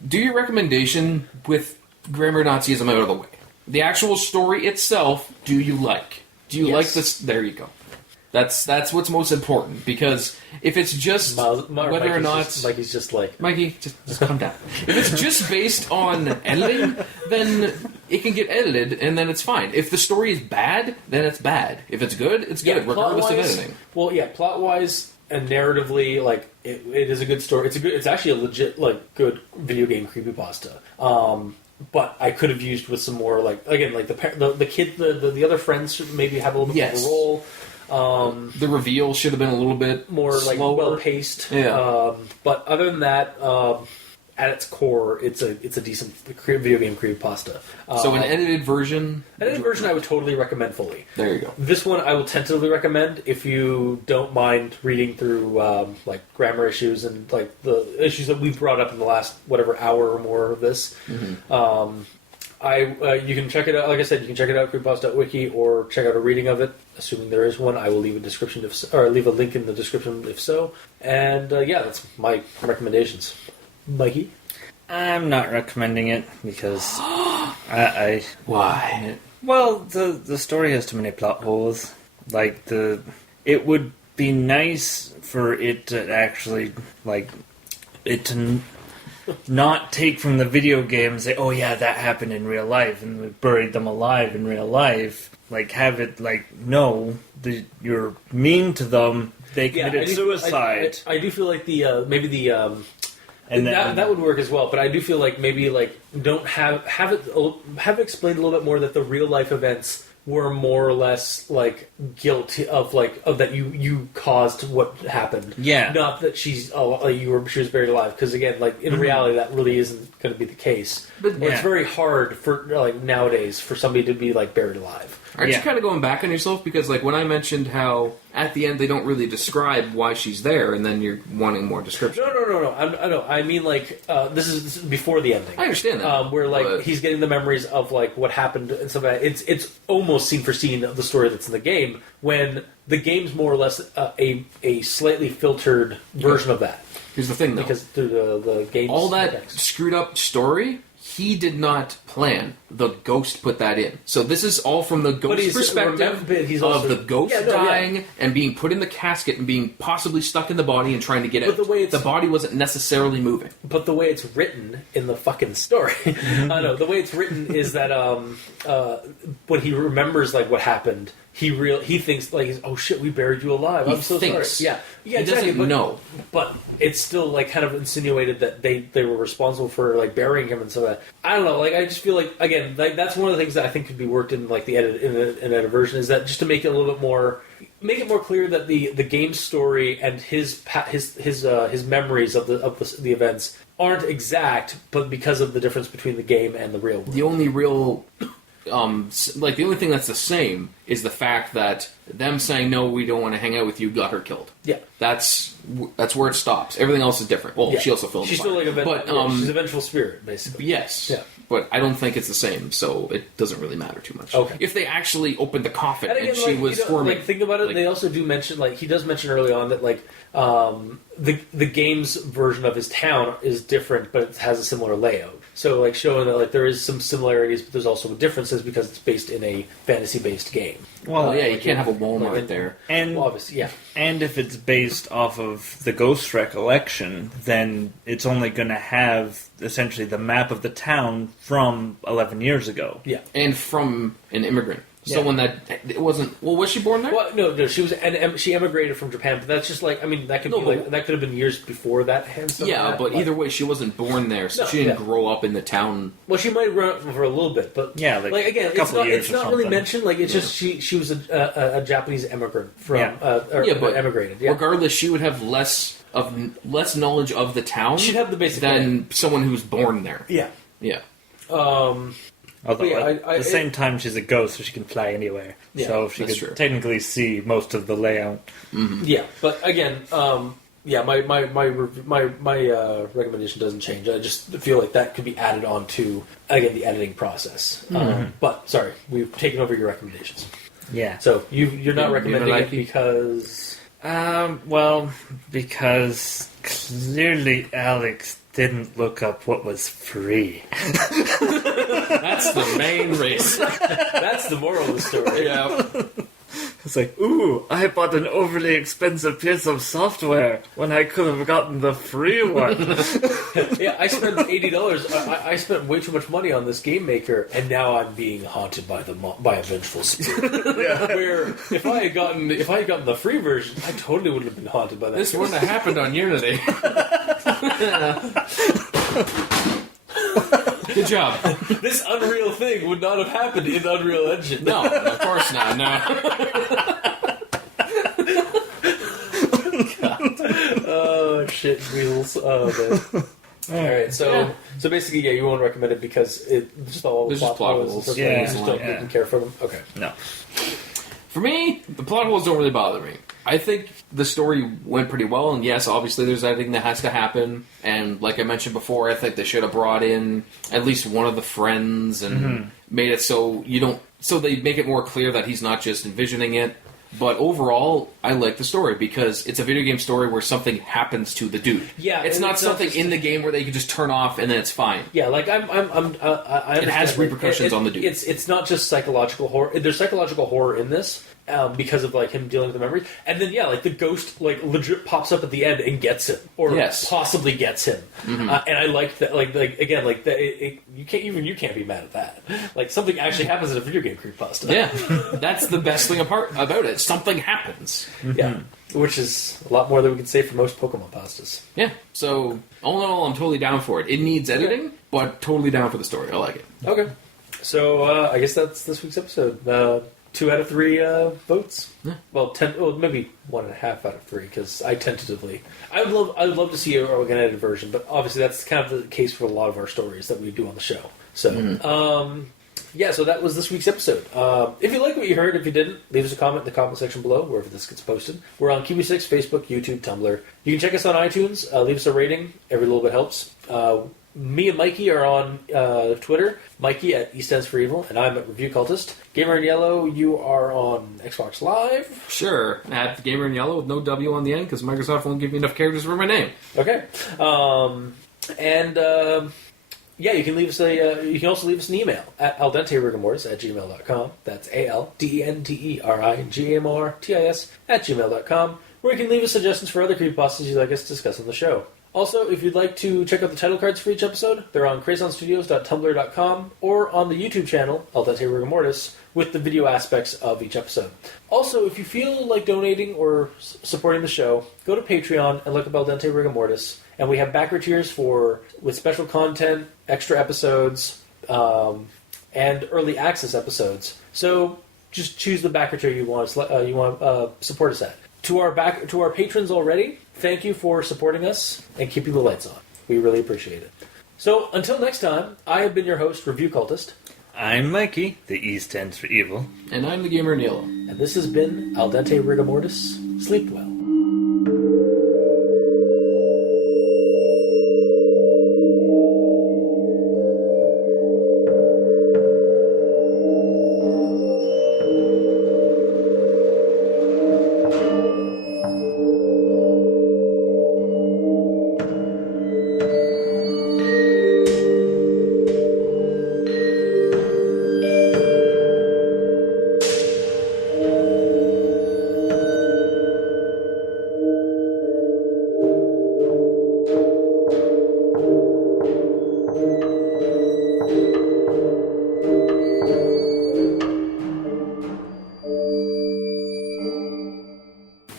Do your recommendation with grammar Nazism out of the way. The actual story itself, do you like? Do you like this? There you go. That's what's most important, because if it's just whether or not... Mikey's just like... Mikey, just calm down. If it's just based on editing, then it can get edited, and then it's fine. If the story is bad, then it's bad. If it's good, it's good, regardless of editing. Well, yeah, plot-wise and narratively, it is a good story. It's actually a legit, good video game creepypasta. But I could have used with some more, the kid, the other friends should maybe have a little bit more of a role. The reveal should have been a little bit more slower. well-paced. Yeah. But other than that, at its core, it's a decent video game creepypasta. So an edited version? Edited version I would totally recommend fully. There you go. This one I will tentatively recommend if you don't mind reading through grammar issues and the issues that we've brought up in the last hour or more of this. Mm-hmm. You can check it out. Like I said, you can check it out at creepypasta.wikia or check out a reading of it, assuming there is one. I will leave leave a link in the description if so. And that's my recommendations. Mikey? I'm not recommending it because I Why? Well, the story has too many plot holes. It would be nice for it to actually not take from the video game and say, oh yeah, that happened in real life, and we buried them alive in real life. Have it no, you're mean to them. They committed suicide. I do feel like and then, that would work as well, but I do feel like maybe don't have it explained a little bit more that the real life events were more or less guilty of that you caused what happened. Yeah. Not that she was buried alive, because again, in reality that really isn't going to be the case. But it's very hard for nowadays for somebody to be beried alive. Aren't you kind of going back on yourself? Because when I mentioned how at the end they don't really describe why she's there, and then you're wanting more description. No. I mean this is before the ending. I understand that. Where he's getting the memories of what happened and stuff like that. It's almost scene for scene of the story that's in the game, when the game's more or less a slightly filtered version of that. Here's the thing, though. Because through the game's all that text. screwed up story, he did not plan. The ghost put that in. So this is all from the ghost's perspective of the ghost dying and being put in the casket and being possibly stuck in the body and trying to get out. The body wasn't necessarily moving. But the way it's written in the fucking story, I know the way it's written is that when he remembers what happened, he thinks oh shit, we buried you alive. I'm so sorry. Yeah, he exactly. doesn't know. But it's still kind of insinuated that they were responsible for burying him and so that. I don't know. I just feel again, that's one of the things that I think could be worked in the edit in an edit version, is that just to make it a little bit more, make it more clear that the game's story and his memories of the events aren't exact, but because of the difference between the game and the real world. The only real the only thing that's the same is the fact that them saying, no, we don't want to hang out with you, got her killed. Yeah. That's where it stops. Everything else is different. Well, she also filled She's the still fire. like she's a vengeful spirit, basically. Yes. Yeah. But I don't think it's the same, so it doesn't really matter too much. Okay. If they actually opened the coffin And again, and she was squirming. Like, think about it. They also do mention, like, he does mention early on that, like, the game's version of his town is different, but it has a similar layout. So, like, showing that, like, there is some similarities, but there's also differences because it's based in a fantasy-based game. Well, yeah, you can't have a Walmart there. And well, obviously, yeah. And if it's based off of the Ghost Recollection, then it's only going to have essentially the map of the town from 11 years ago. Yeah. And from an immigrant. Yeah. Someone that it wasn't. Well, was she born there? Well, no, she was, and she emigrated from Japan. But that's just like, I mean, that could be like, that could have been years before that. And stuff Yeah, like that, but either way, she wasn't born there, so No, she didn't grow up in the town. Well, she might have grown up for a little bit, but Yeah, like again, a couple of years it's or not really something. mentioned. Like it's just she was a Japanese immigrant from but emigrated. Yeah, regardless, she would have less knowledge of the town. she'd have the basic than someone who's born there. Yeah. Yeah. Although Yeah, at the same time, she's a ghost, so she can fly anywhere. Yeah, so she could that's true. technically see most of the layout. Yeah, but again, my recommendation doesn't change. I just feel like that could be added on to again the editing process. But sorry, we've taken over your recommendations. Yeah. So you're not You recommending like it it? because Well, because clearly Alex didn't look up what was free. That's the main race. that's the moral of the story. Yeah. It's like, ooh, I bought an overly expensive piece of software when I could have gotten the free one. Yeah, I spent $80. I spent way too much money on this game maker, and now I'm being haunted by a vengeful spirit. Where if I had gotten the free version, I totally would have been haunted by that. This wouldn't have happened on Unity. Good job. This Unreal thing would not have happened in Unreal Engine. No, of course not. No. Oh shit, wheels. Oh man. All right, so basically, yeah, you won't recommend it because it just all There's the just plot holes and holes. stuff, Yeah, you just don't yeah. care for them. Okay. No. For me, the plot holes don't really bother me. I think the story went pretty well, and yes, obviously there's editing that has to happen. And like I mentioned before, I think they should have brought in at least one of the friends and made it so they make it more clear that he's not just envisioning it. But overall, I like the story because it's a video game story where something happens to the dude. Yeah, it's and not it's not something just- in the game where they can just turn off and then it's fine. Yeah, like I It has repercussions on the dude. It's not just psychological horror. There's psychological horror in this because of like him dealing with the memories, and then like the ghost like legit pops up at the end and gets him, or possibly gets him. And I like that. Like again, like that. You can't be mad at that. Like something actually happens in a video game creepypasta. Yeah, that's the best thing about it. Something happens. Yeah, which is a lot more than we could say for most Pokemon pastas. Yeah, so all in all, I'm totally down for it. It needs editing, but totally down for the story. I like it. Okay, so I guess that's this week's episode. 2 out of 3 votes. Yeah. Well, maybe 1.5 out of 3 because I tentatively. I would love to see an edited version, but obviously that's kind of the case for a lot of our stories that we do on the show. So, yeah. So that was this week's episode. If you like what you heard, if you didn't, leave us a comment in the comment section below wherever this gets posted. We're on Kiwi6, Facebook, YouTube, Tumblr. You can check us on iTunes. Leave us a rating. Every little bit helps. Me and Mikey are on Twitter. Mikey at East Ends for Evil, and I'm at Review Cultist. Gamer in Yellow, you are on Xbox Live. Sure, at Gamer in Yellow with no W on the end because Microsoft won't give me enough characters for my name. Okay, yeah, you can leave us you can also leave us an email at aldenterigamortis@gmail.com. That's aldenterigamortis@gmail.com, where you can leave us suggestions for other creepypastas you'd like us to discuss on the show. Also, if you'd like to check out the title cards for each episode, they're on crazonstudios.tumblr.com or on the YouTube channel, Al Dente Rigor Mortis, with the video aspects of each episode. Also, if you feel like donating or supporting the show, go to Patreon and look up Al Dente Rigor Mortis, and we have backer tiers with special content, extra episodes, and early access episodes. So just choose the backer tier you want to support us at. To our patrons already, thank you for supporting us and keeping the lights on. We really appreciate it. So, until next time, I have been your host, Review Cultist. I'm Mikey. The E stands for evil. And I'm the gamer Neil. And this has been Aldenterigamortis. Sleep well.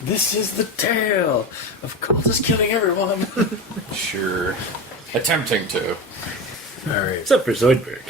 This is the tale of cultists killing everyone. Sure. Attempting to. All right. Except for Zoidberg.